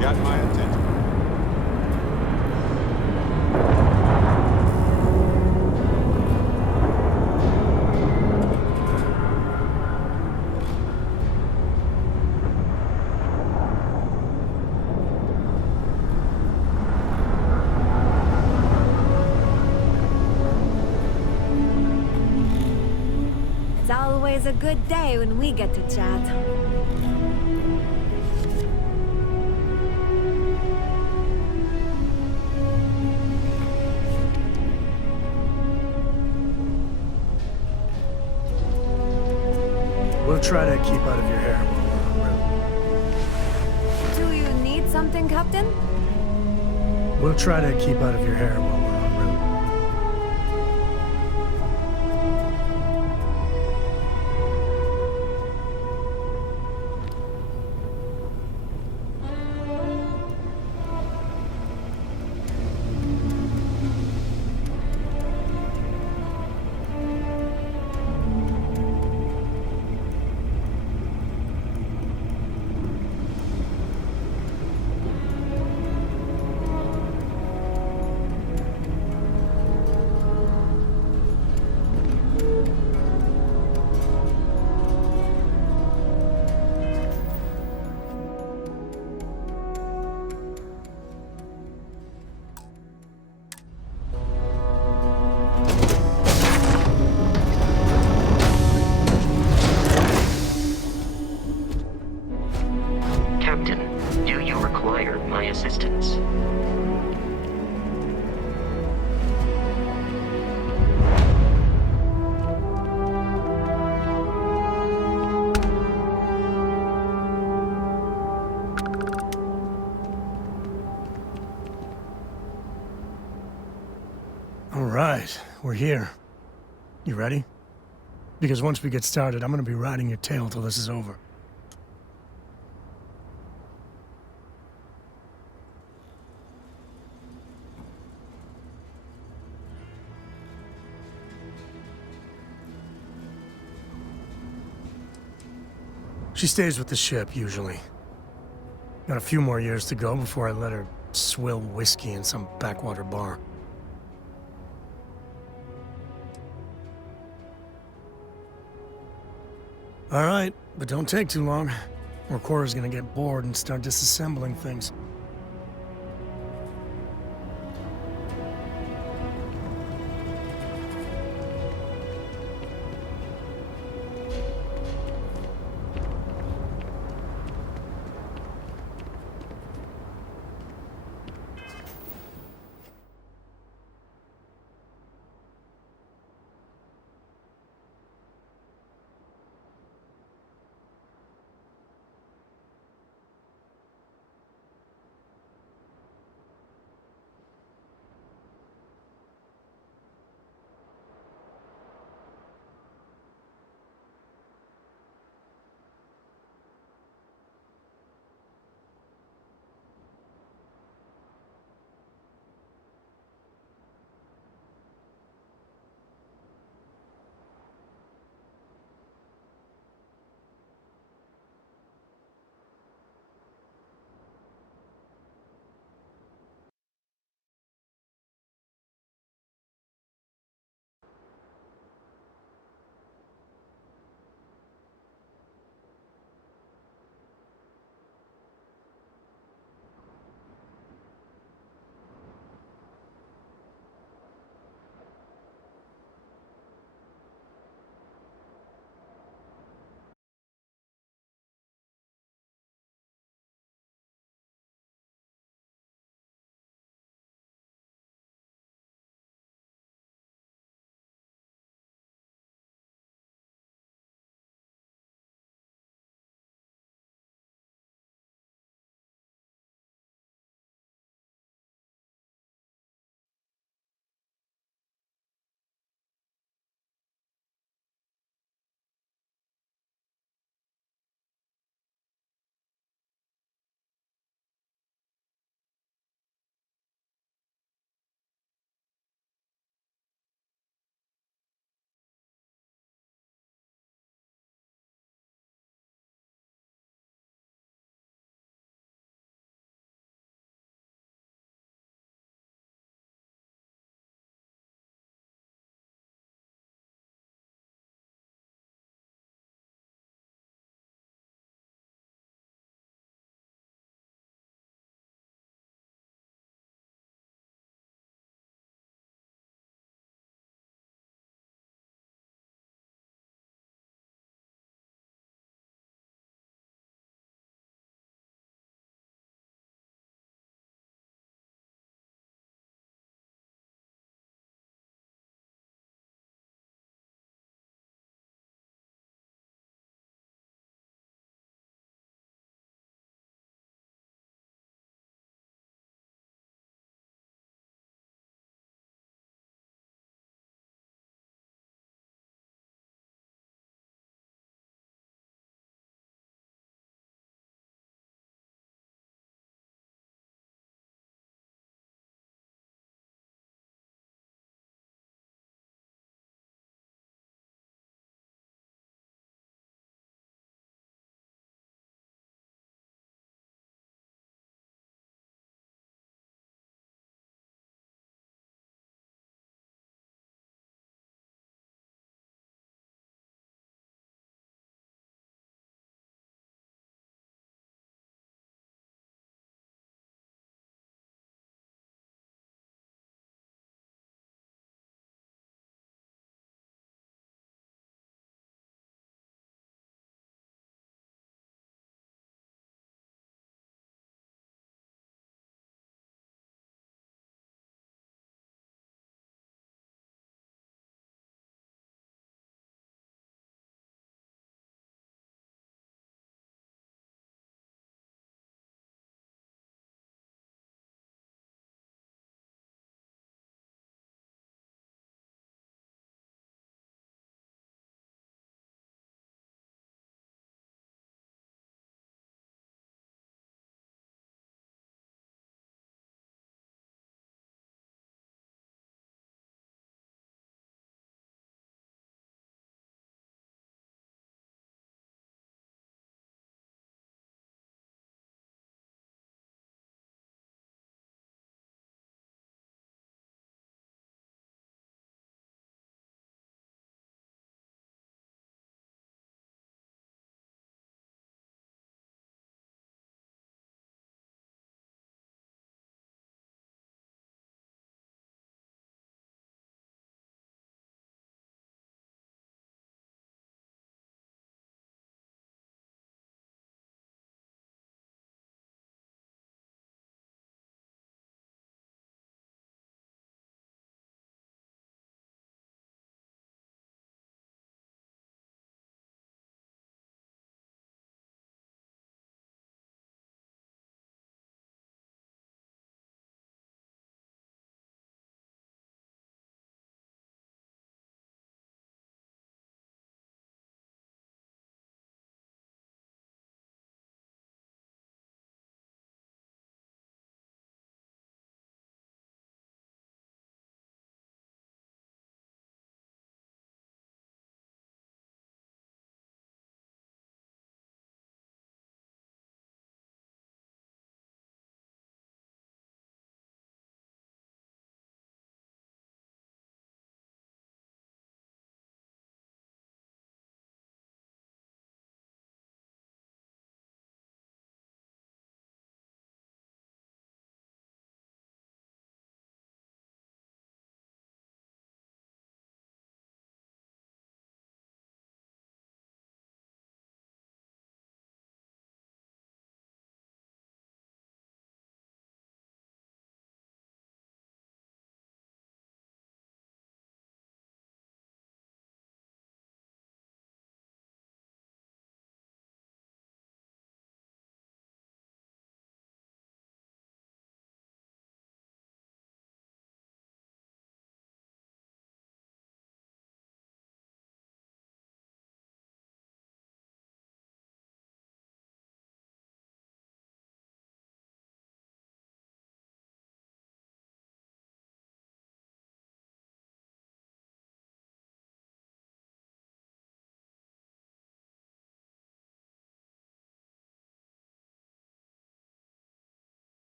Got my attention. It's always a good day when we get to chat. We'll try to keep out of your hair while we're en route. Do you need something, Captain? We'll try to keep out of your hair while we're en route. Captain, do you require my assistance? All right, we're here. You ready? Because once we get started, I'm gonna be riding your tail till this is over. She stays with the ship, usually. Got a few more years to go before I let her swill whiskey in some backwater bar. All right, but don't take too long, or Cora's gonna get bored and start disassembling things.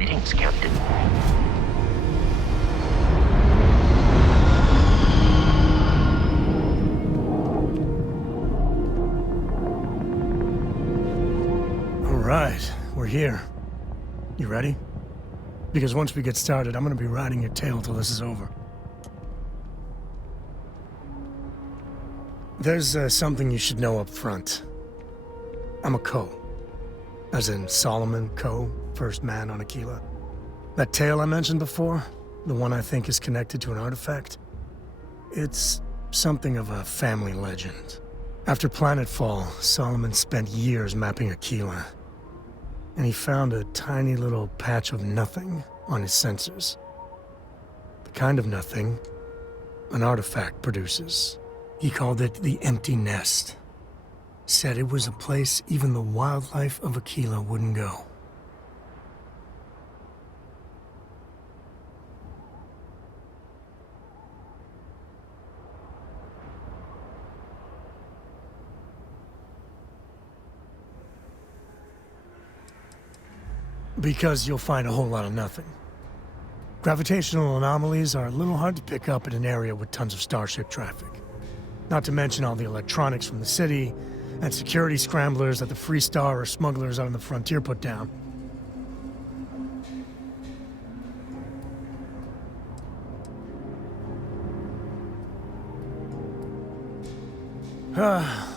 Greetings, Captain. All right, we're here. You ready? Because once we get started, I'm gonna be riding your tail till this is over. There's something you should know up front. I'm a Ko. As in Solomon Ko, first man on Aquila. That tale I mentioned before, the one I think is connected to an artifact, it's something of a family legend. After planetfall, Solomon spent years mapping Aquila, and he found a tiny little patch of nothing on his sensors. The kind of nothing an artifact produces. He called it the Empty Nest. Said it was a place even the wildlife of Aquila wouldn't go. Because you'll find a whole lot of nothing. Gravitational anomalies are a little hard to pick up in an area with tons of starship traffic. Not to mention all the electronics from the city, and security scramblers that the Free Star or smugglers out on the frontier put down.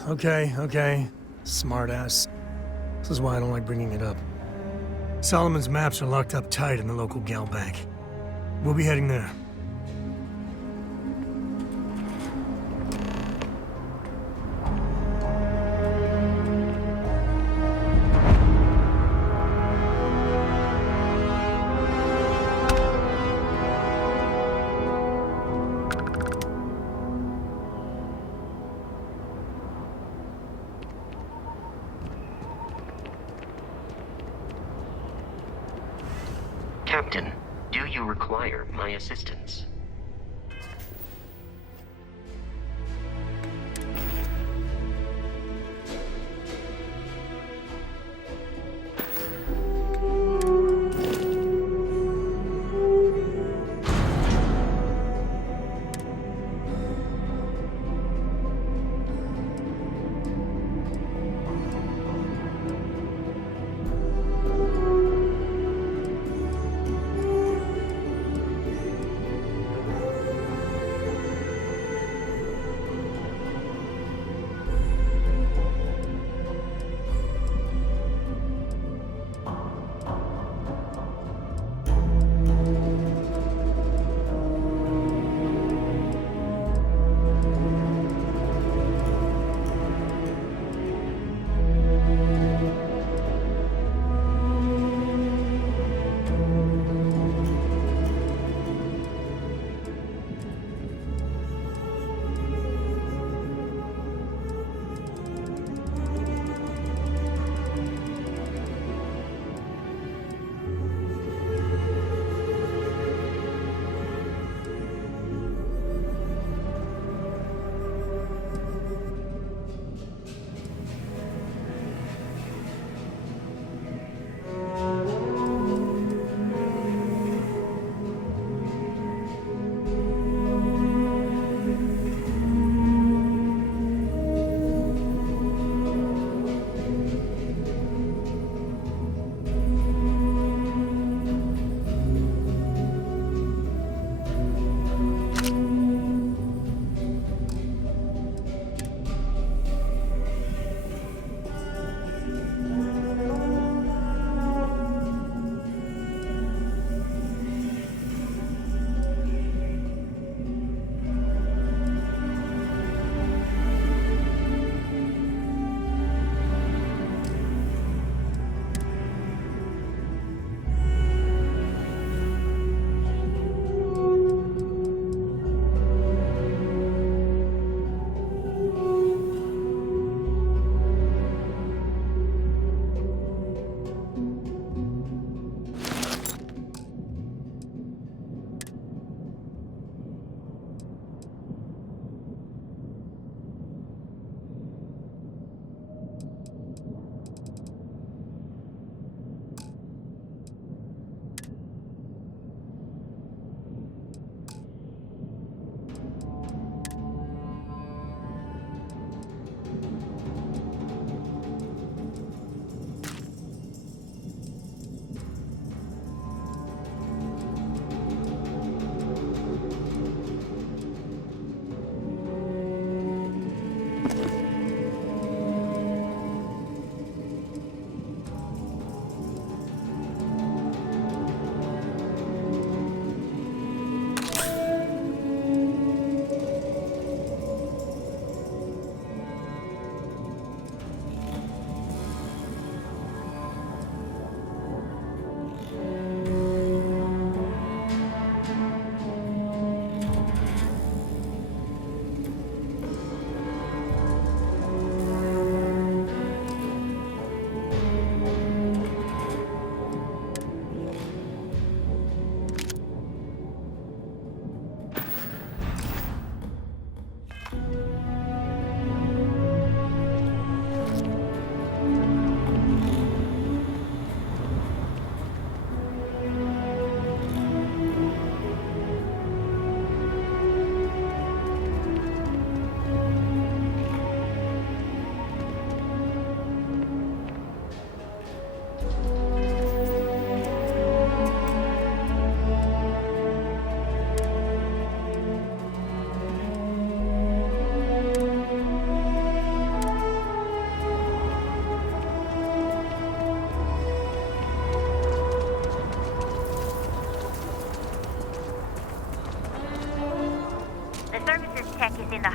Okay. Smartass. This is why I don't like bringing it up. Solomon's maps are locked up tight in the local gal bank. We'll be heading there. Captain, do you require my assistance?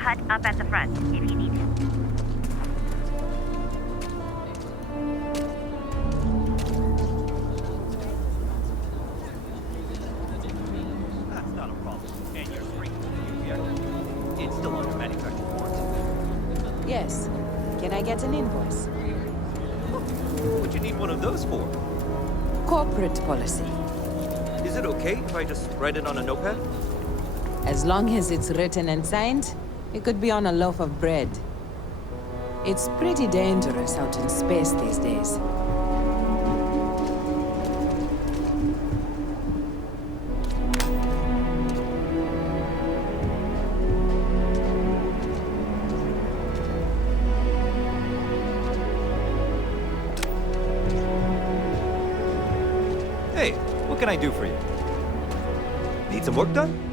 hut up at the front if you need it. That's not a problem. And your spring reactor, it's still under manufacturer warranty. Yes. Can I get an invoice? What'd you need one of those for? Corporate policy. Is it okay if I just write it on a notepad? As long as it's written and signed, it could be on a loaf of bread. It's pretty dangerous out in space these days. Hey, what can I do for you? Need some work done?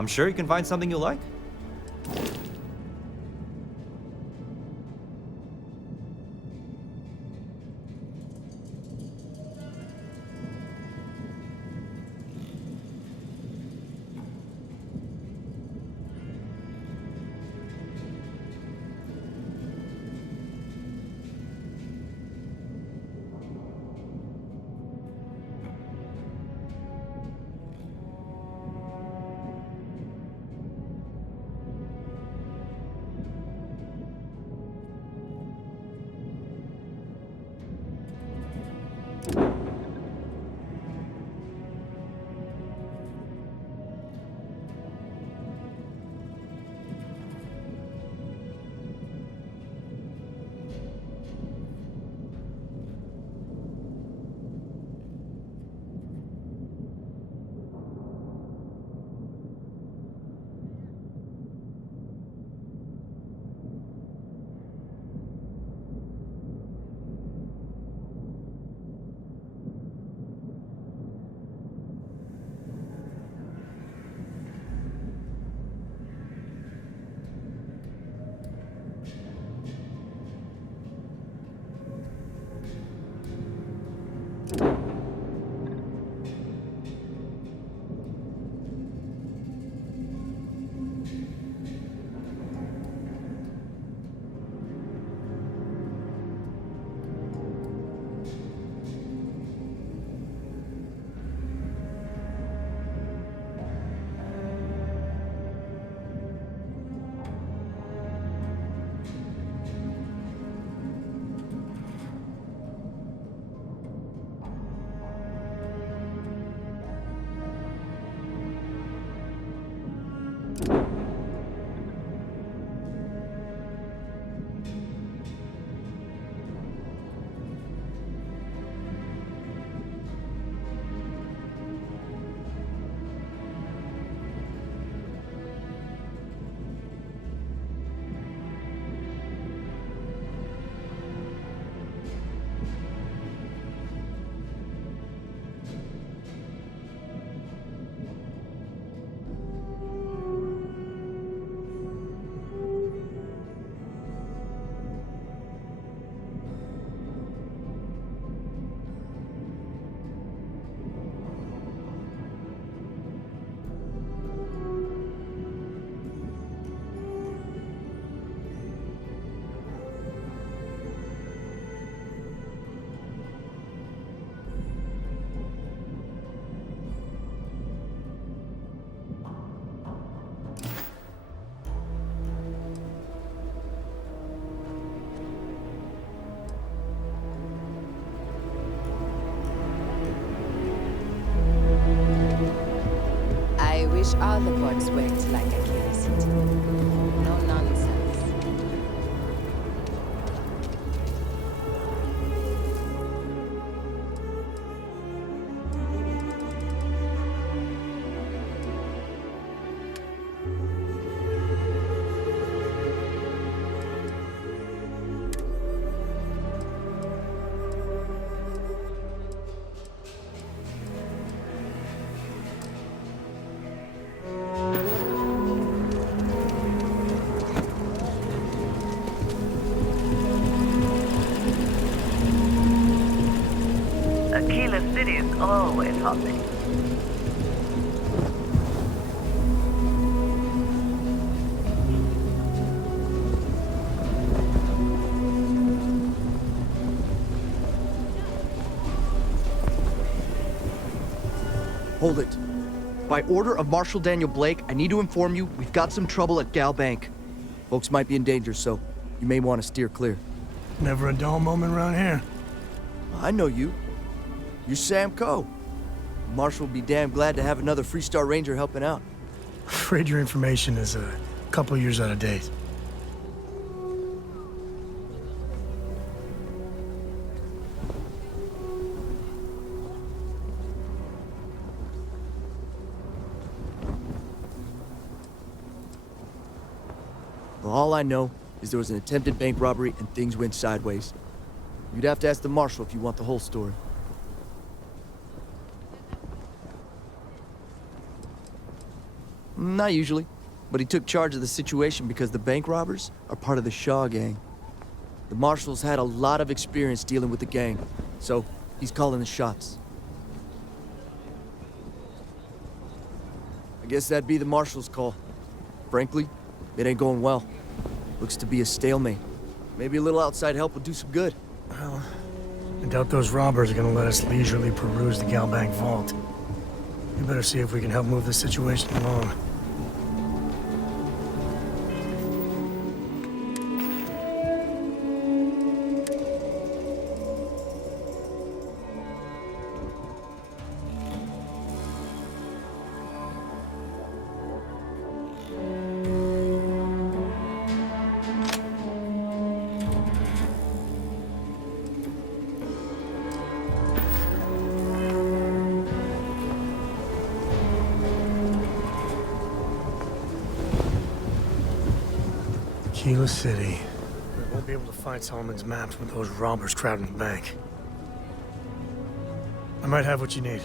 I'm sure you can find something you like. wish all the boards worked like a curiosity. No nonsense. Aquila City is always hopping. Hold it. By order of Marshal Daniel Blake, I need to inform you we've got some trouble at Gal Bank. Folks might be in danger, so you may want to steer clear. Never a dull moment around here. I know you. You're Sam Coe. Marshal will be damn glad to have another Freestar Ranger helping out. Afraid your information is a couple years out of date. Well, all I know is there was an attempted bank robbery and things went sideways. You'd have to ask the Marshal if you want the whole story. Not usually, but he took charge of the situation because the bank robbers are part of the Shaw gang. The Marshal's had a lot of experience dealing with the gang, so he's calling the shots. I guess that'd be the Marshal's call. Frankly, it ain't going well. Looks to be a stalemate. Maybe a little outside help would do some good. Well, I doubt those robbers are gonna let us leisurely peruse the Gal Bank vault. We better see if we can help move this situation along. Kilo City. We won't be able to find Solomon's maps with those robbers crowding the bank. I might have what you need.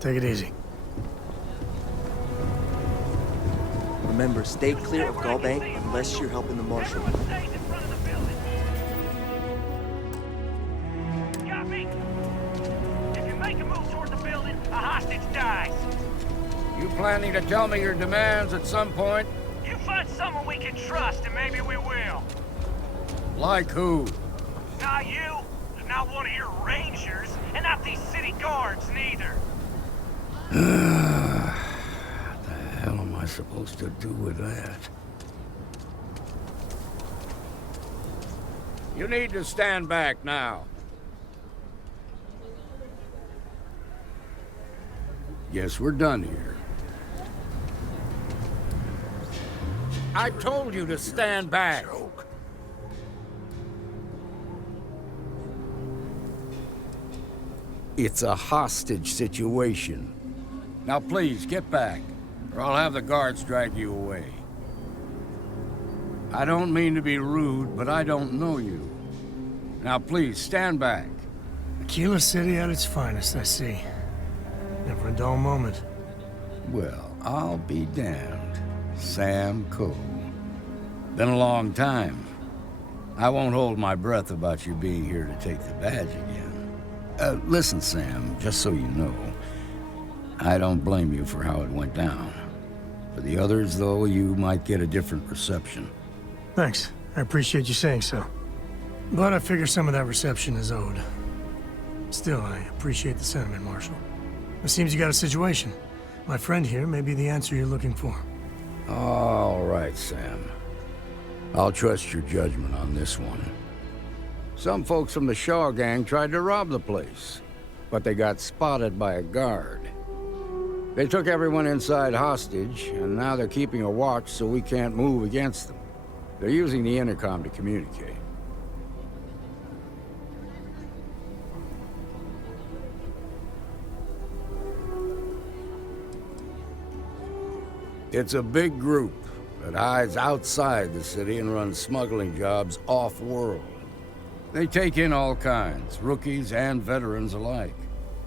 Take it easy. Remember, stay clear of Gal Bank unless you're helping the Marshal. Copy. If you make a move toward the building, a hostage dies. You planning to tell me your demands at some point? You find someone we can trust, and maybe we will. Like who? Not you, not one of your rangers, and not these city guards, neither. What the hell am I supposed to do with that? You need to stand back now. Guess we're done here. I told you to stand back. It's a hostage situation. Now please, get back, or I'll have the guards drag you away. I don't mean to be rude, but I don't know you. Now please, stand back. Aquila City at its finest, I see. Never a dull moment. Well, I'll be damned. Sam Coe. Been a long time. I won't hold my breath about you being here to take the badge again. Listen, Sam, just so you know, I don't blame you for how it went down. For the others, though, you might get a different reception. Thanks. I appreciate you saying so. But I figure some of that reception is owed. Still, I appreciate the sentiment, Marshal. It seems you got a situation. My friend here may be the answer you're looking for. All right, Sam. I'll trust your judgment on this one. Some folks from the Shaw gang tried to rob the place, but they got spotted by a guard. They took everyone inside hostage, and now they're keeping a watch so we can't move against them. They're using the intercom to communicate. It's a big group that hides outside the city and runs smuggling jobs off-world. They take in all kinds, rookies and veterans alike.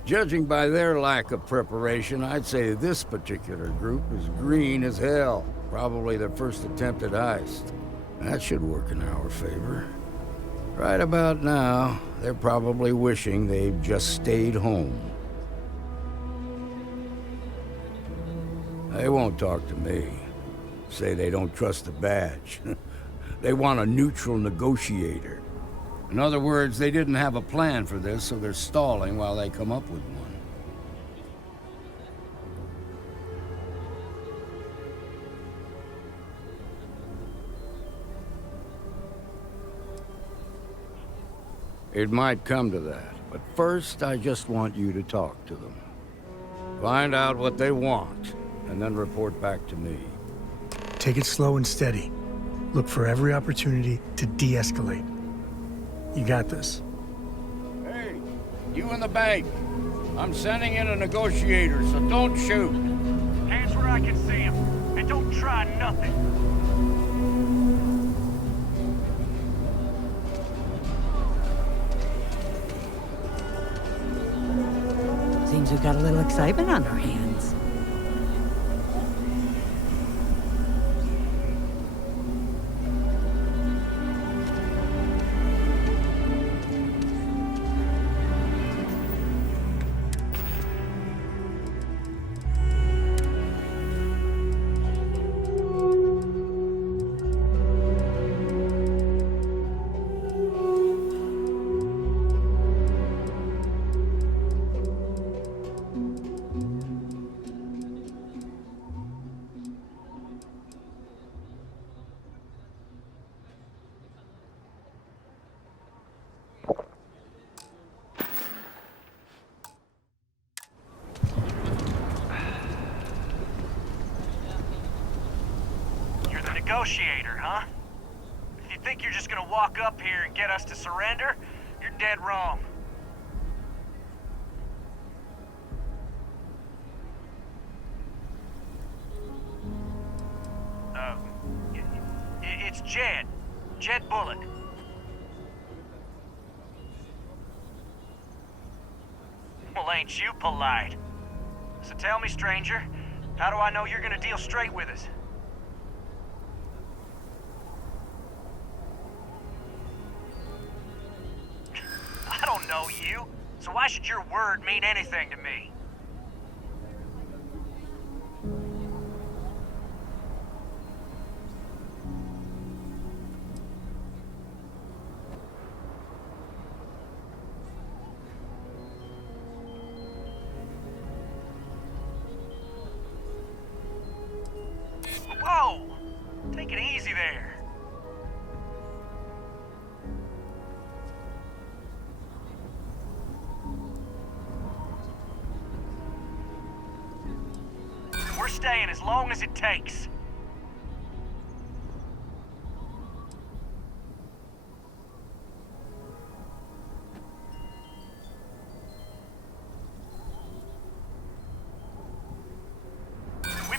Judging by their lack of preparation, I'd say this particular group is green as hell. Probably their first attempt at heist. That should work in our favor. Right about now, they're probably wishing they'd just stayed home. They won't talk to me. Say they don't trust the badge. They want a neutral negotiator. In other words, they didn't have a plan for this, so they're stalling while they come up with one. It might come to that, but first I just want you to talk to them. Find out what they want, and then report back to me. Take it slow and steady. Look for every opportunity to de-escalate. You got this. Hey, you in the bank. I'm sending in a negotiator, so don't shoot. Hands where I can see him, and don't try nothing. Seems we've got a little excitement on our hands. Negotiator, huh? If you think you're just gonna walk up here and get us to surrender, you're dead wrong. It's Jed. Jed Bullock. Well, ain't you polite? So tell me, stranger, how do I know you're gonna deal straight with us? I don't know you, so why should your word mean anything to me? Whoa! Take it easy there. We're staying as long as it takes.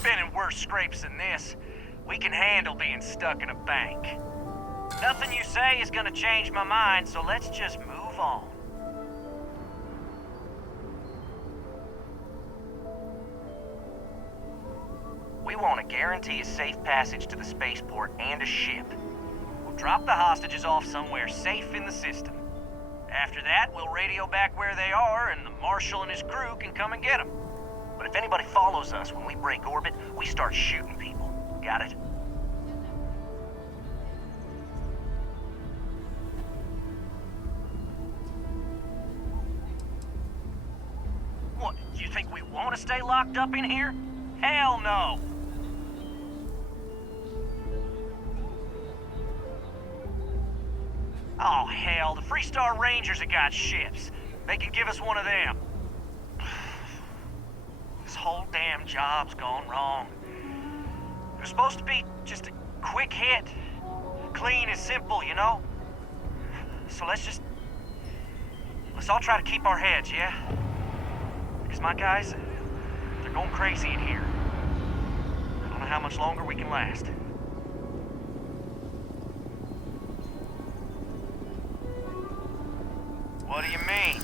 been in worse scrapes than this. We can handle being stuck in a bank. Nothing you say is gonna change my mind, so let's just move on. We want to guarantee a safe passage to the spaceport and a ship. We'll drop the hostages off somewhere safe in the system. After that, we'll radio back where they are, and the Marshal and his crew can come and get them. But if anybody follows us when we break orbit, we start shooting people. Got it? What, you think we want to stay locked up in here? Hell no! Oh, hell, the Freestar Rangers have got ships. They can give us one of them. This whole damn job's gone wrong. It was supposed to be just a quick hit. Clean and simple, you know? So let's all try to keep our heads, yeah? Because my guys, they're going crazy in here. I don't know how much longer we can last. What do you mean?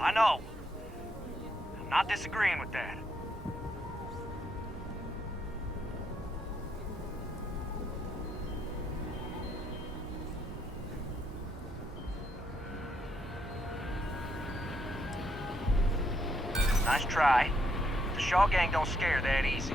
I know. I'm not disagreeing with that. Nice try. The Shaw gang don't scare that easy.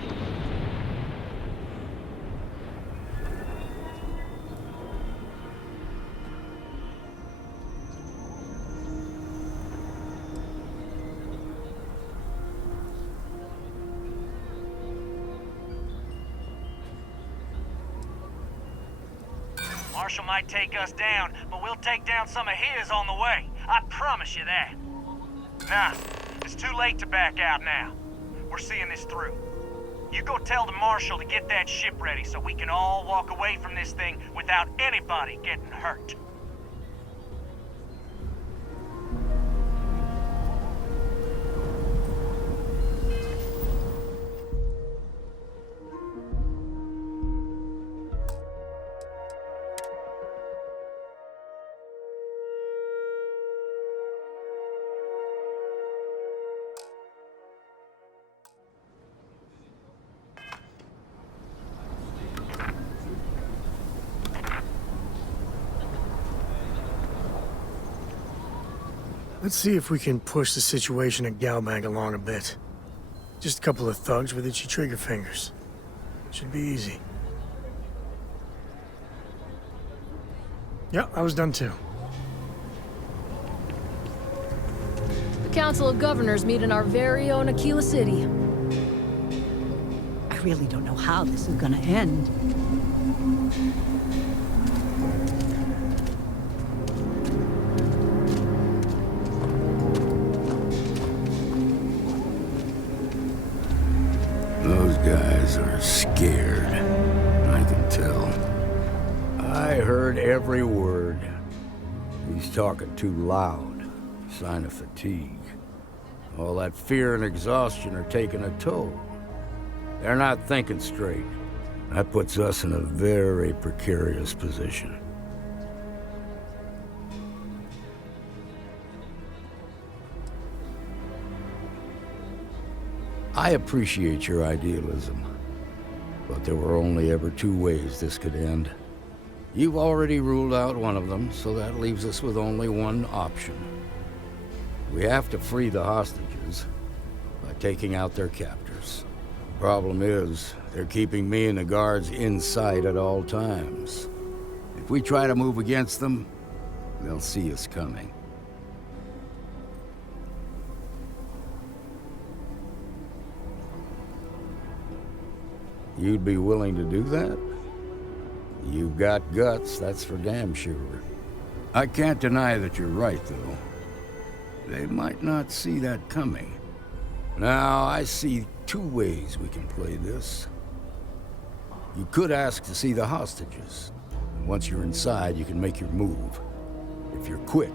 Marshall might take us down, but we'll take down some of his on the way. I promise you that. Nah, it's too late to back out now. We're seeing this through. You go tell the Marshal to get that ship ready so we can all walk away from this thing without anybody getting hurt. Let's see if we can push the situation at Galbank along a bit. Just a couple of thugs with itchy trigger fingers. Should be easy. Yeah, I was done too. The Council of Governors meet in our very own Aquila City. I really don't know how this is gonna end. Those guys are scared. I can tell. I heard every word. He's talking too loud. Sign of fatigue. All that fear and exhaustion are taking a toll. They're not thinking straight. That puts us in a very precarious position. I appreciate your idealism, but there were only ever two ways this could end. You've already ruled out one of them, so that leaves us with only one option. We have to free the hostages by taking out their captors. Problem is, they're keeping me and the guards inside at all times. If we try to move against them, they'll see us coming. You'd be willing to do that? You've got guts, that's for damn sure. I can't deny that you're right, though. They might not see that coming. Now, I see two ways we can play this. You could ask to see the hostages. Once you're inside, you can make your move. If you're quick,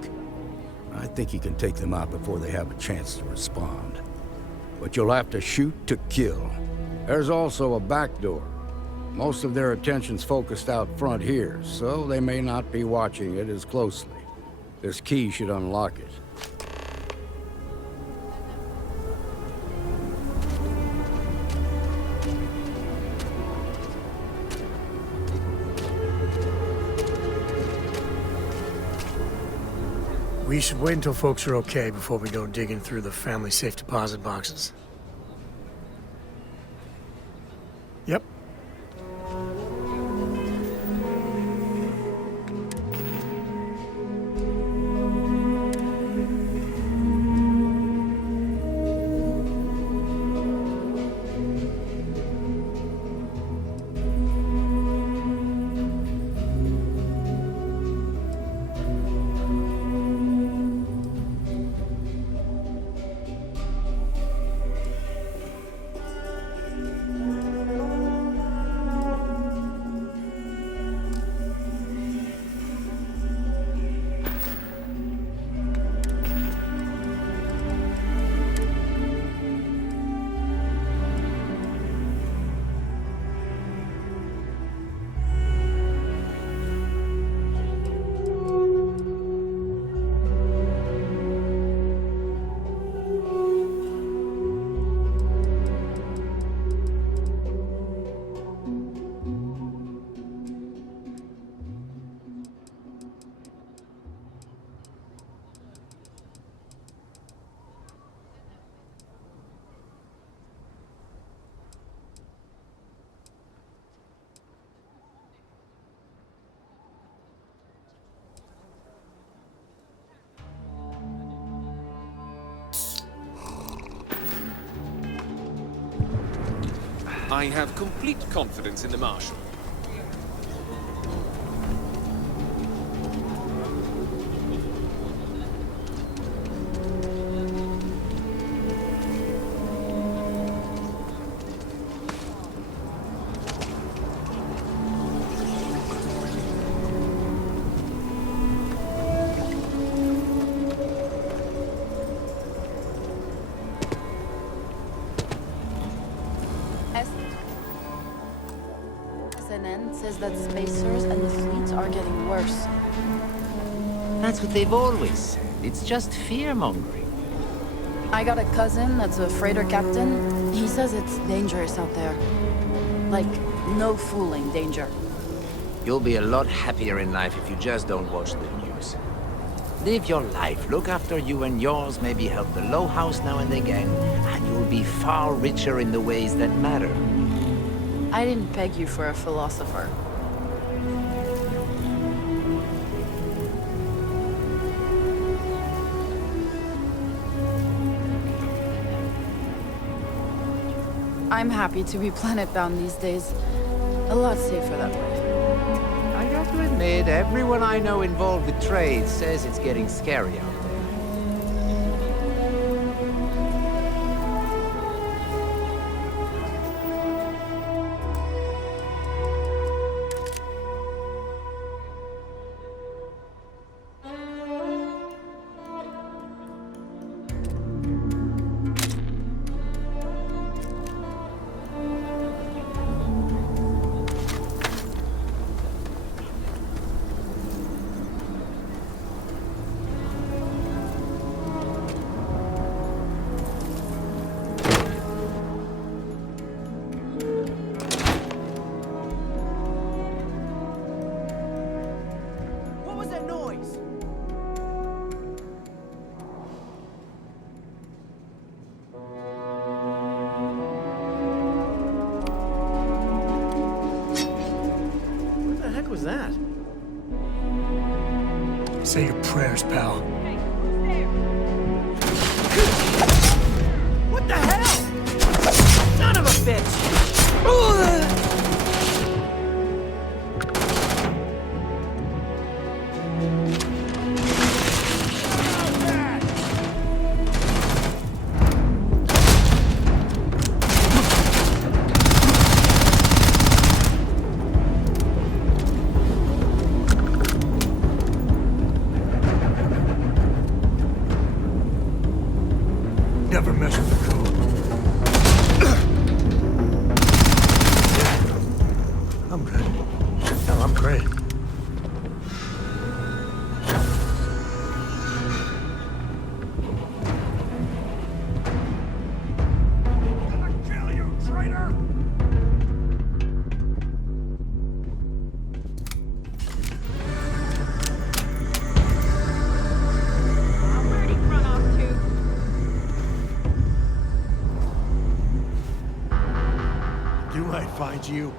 I think you can take them out before they have a chance to respond. But you'll have to shoot to kill. There's also a back door. Most of their attention's focused out front here, so they may not be watching it as closely. This key should unlock it. We should wait until folks are okay before we go digging through the family safe deposit boxes. Yep. I have complete confidence in the Marshal. CNN says that spacers and the fleet are getting worse. That's what they've always said. It's just fear-mongering. I got a cousin that's a freighter captain. He says it's dangerous out there. Like, no fooling danger. You'll be a lot happier in life if you just don't watch the news. Live your life, look after you and yours, maybe help the low house now and again, and you'll be far richer in the ways that matter. I didn't peg you for a philosopher. I'm happy to be planet-bound these days. A lot safer that way. I got to admit, everyone I know involved with trade says it's getting scary out there. Was that? Say your prayers, pal. What the hell? Son of a bitch! find you.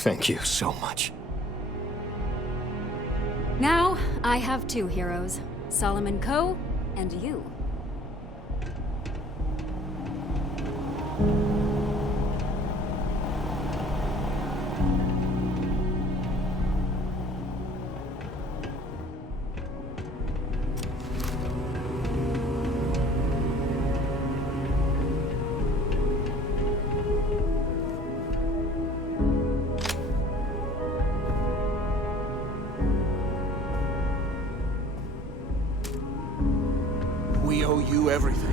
Thank you so much. Now, I have two heroes. Solomon Coe, and you. We owe you everything.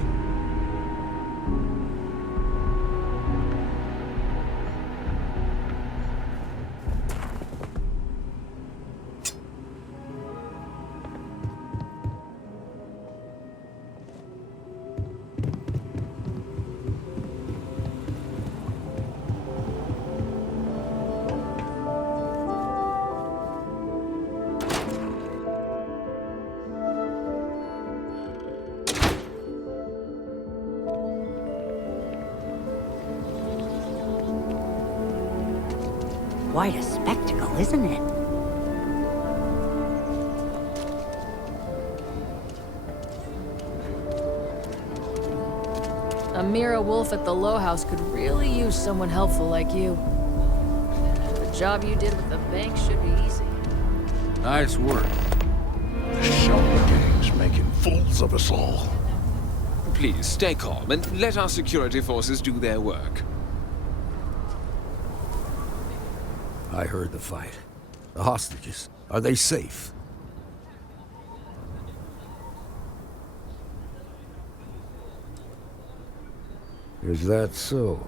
Quite a spectacle, isn't it? Amira Wolf at the Low House could really use someone helpful like you. The job you did with the bank should be easy. Nice work. The Shaw gang's making fools of us all. Please stay calm and let our security forces do their work. I heard the fight. The hostages, are they safe? Is that so?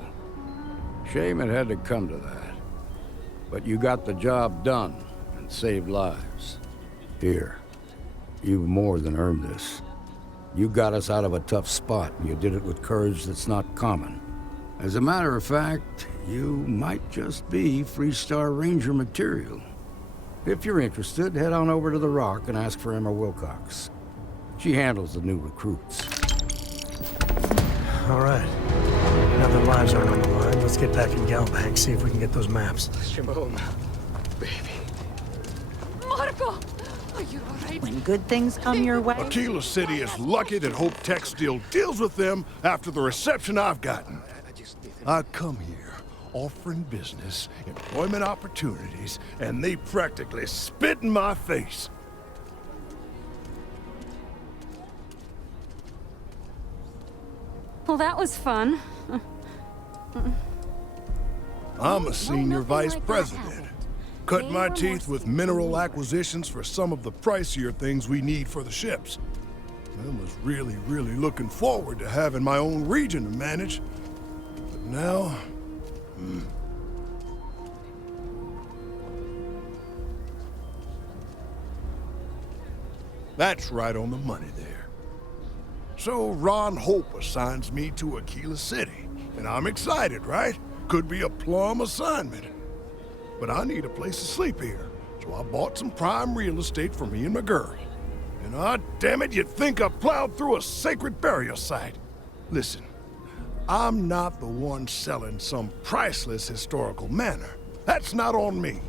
Shame it had to come to that. But you got the job done and saved lives. Here, you've more than earned this. You got us out of a tough spot, and you did it with courage that's not common. As a matter of fact, you might just be Freestar Ranger material. If you're interested, head on over to the Rock and ask for Emma Wilcox. She handles the new recruits. All right. Now their lives aren't on the line, let's get back in Galbank, see if we can get those maps. Shimon, baby. Marco! Are you alright? When good things come your way... Aquila City is lucky that Hope Tech still deals with them after the reception I've gotten. I come here offering business, employment opportunities, and they practically spit in my face. Well, that was fun. I'm a senior vice president. Cut my teeth with mineral acquisitions for some of the pricier things we need for the ships. I was really looking forward to having my own region to manage. But now... That's right on the money there. So Ron Hope assigns me to Aquila City, and I'm excited, right? Could be a plum assignment. But I need a place to sleep here, so I bought some prime real estate for me and my girl. And damn it, you'd think I plowed through a sacred burial site. Listen, I'm not the one selling some priceless historical manor. That's not on me.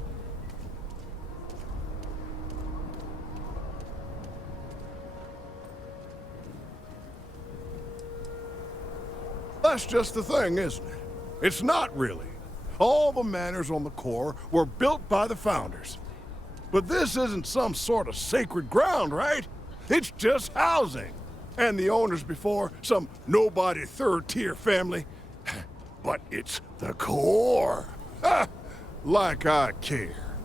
That's just the thing, isn't it? It's not really. All the manors on the core were built by the founders. But this isn't some sort of sacred ground, right? It's just housing. And the owners before, some nobody third-tier family. But it's the core. Like I care.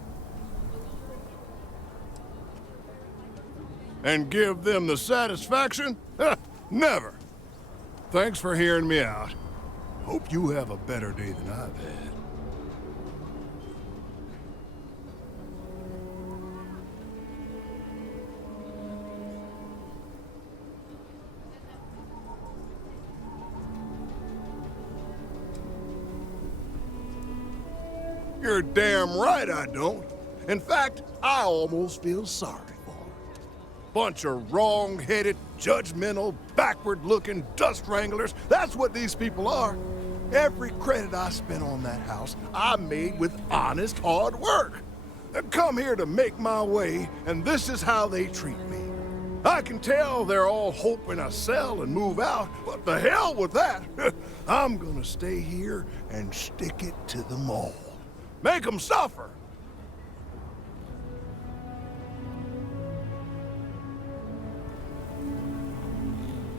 And give them the satisfaction? Never. Thanks for hearing me out. Hope you have a better day than I've had. You're damn right I don't. In fact, I almost feel sorry for her. Bunch of wrong-headed, judgmental, backward-looking dust wranglers. That's what these people are. Every credit I spent on that house, I made with honest, hard work. I come here to make my way, and this is how they treat me. I can tell they're all hoping I sell and move out, but the hell with that. I'm gonna stay here and stick it to them all. Make them suffer.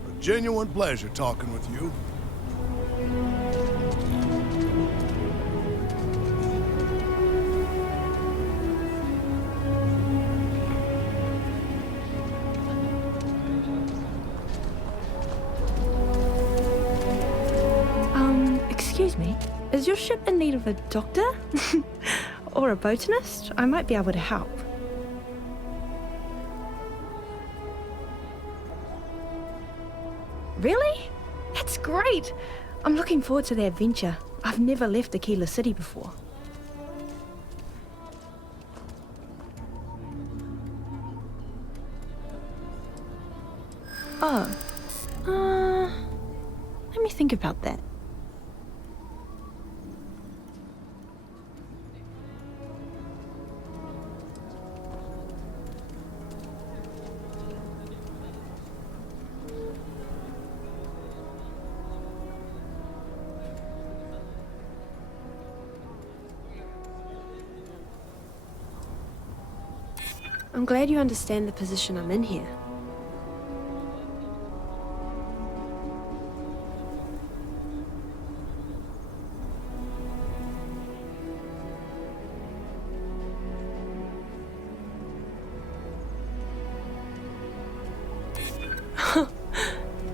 A genuine pleasure talking with you. Excuse me, is your ship in need of a doctor? Or a botanist? I might be able to help. Really? That's great! I'm looking forward to the adventure. I've never left Aquila City before. Oh. Let me think about that. I'm glad you understand the position I'm in here.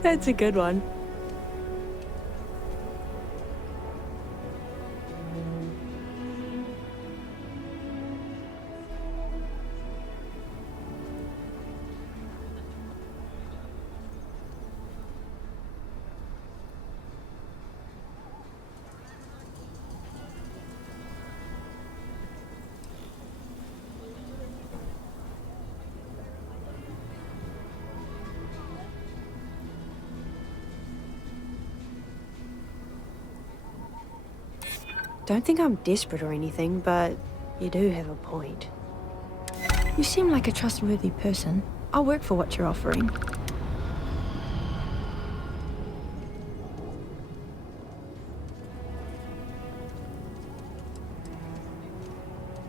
That's a good one. Don't think I'm desperate or anything, but you do have a point. You seem like a trustworthy person. I'll work for what you're offering.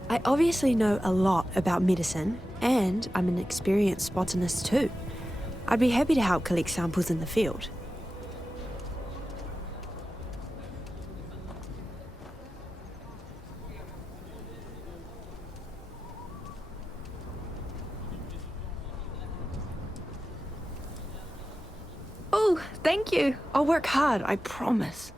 I obviously know a lot about medicine, and I'm an experienced botanist too. I'd be happy to help collect samples in the field. Oh, thank you. I'll work hard, I promise.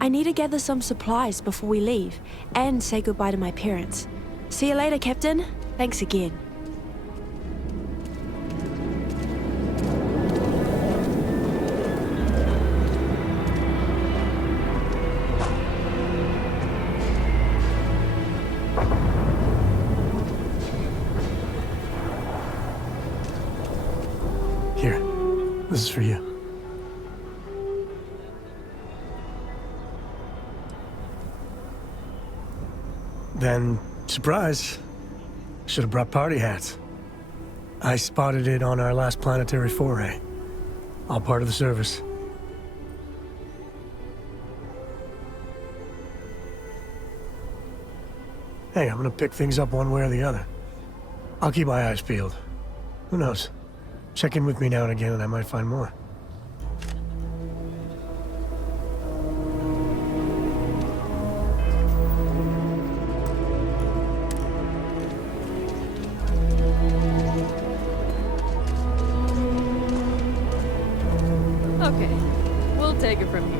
I need to gather some supplies before we leave, and say goodbye to my parents. See you later, Captain. Thanks again. Here, this is for you. Then, surprise, should have brought party hats. I spotted it on our last planetary foray. All part of the service. Hey, I'm gonna pick things up one way or the other. I'll keep my eyes peeled. Who knows? Check in with me now and again and I might find more. Okay, we'll take it from here.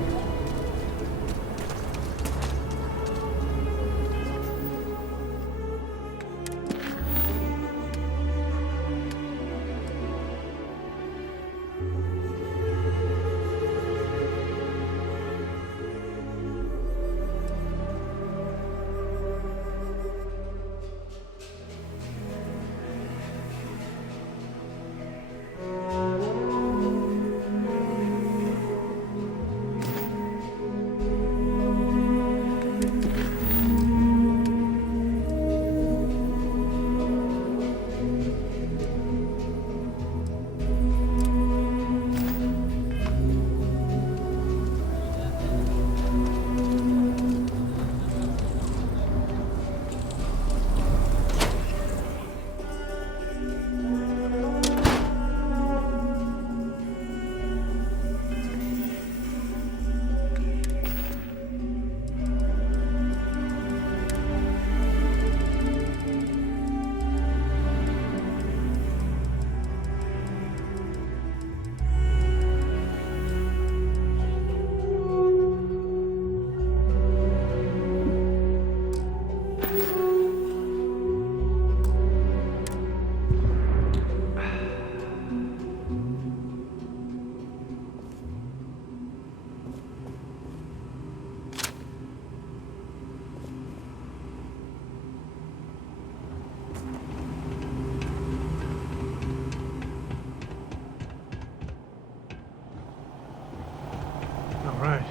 Alright.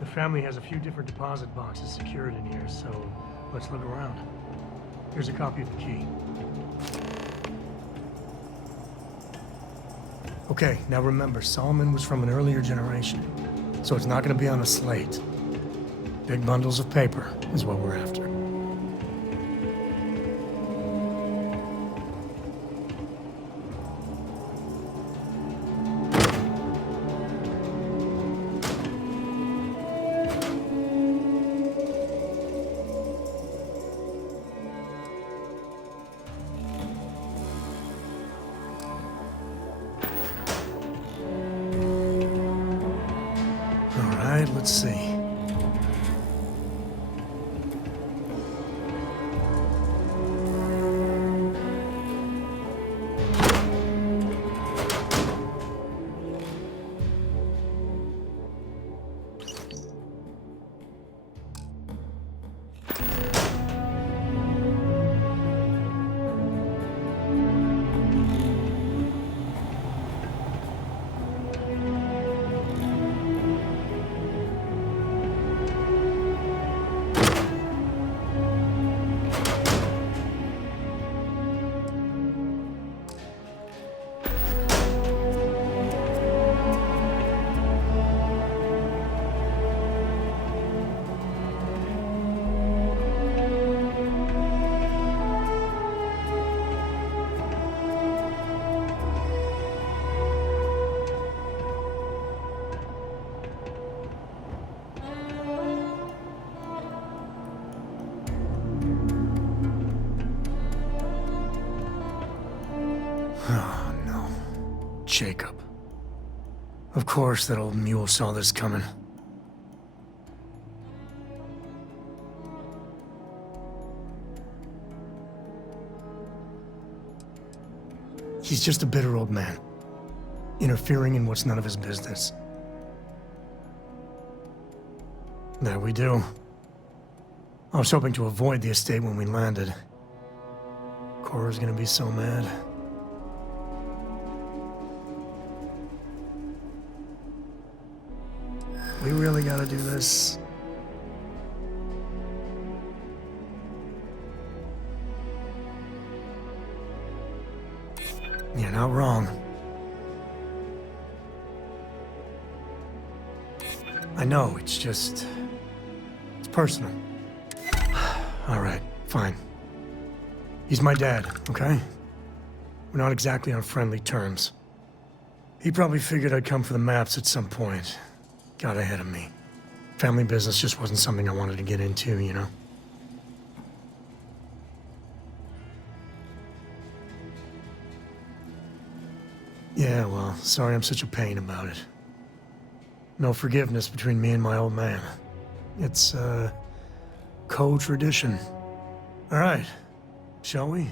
The family has a few different deposit boxes secured in here, so let's look around. Here's a copy of the key. Okay, now remember, Solomon was from an earlier generation, so it's not gonna be on a slate. Big bundles of paper is what we're after. Let's see. Oh, no. Jacob. Of course that old mule saw this coming. He's just a bitter old man, interfering in what's none of his business. There we do. I was hoping to avoid the estate when we landed. Cora's gonna be so mad. We really gotta do this. You're not wrong. I know, it's personal. All right, Fine. He's my dad, okay? We're not exactly on friendly terms. He probably figured I'd come for the maps at some point. Got ahead of me. Family business just wasn't something I wanted to get into, you know? Yeah, well, sorry I'm such a pain about it. No forgiveness between me and my old man. It's, co-tradition. All right, shall we?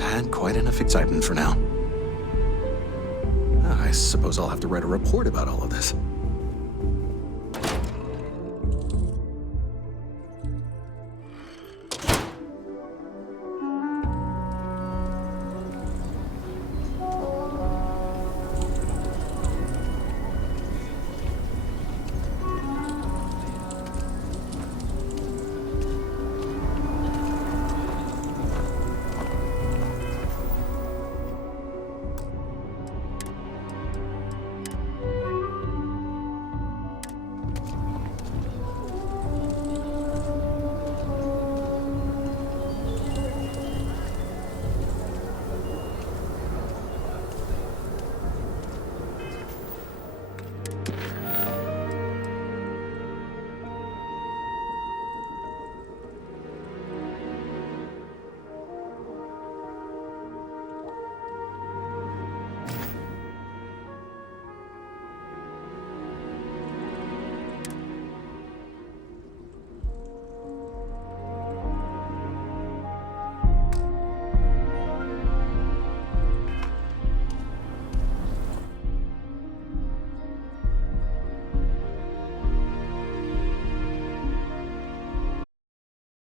Had quite enough excitement for now. I suppose I'll have to write a report about all of this.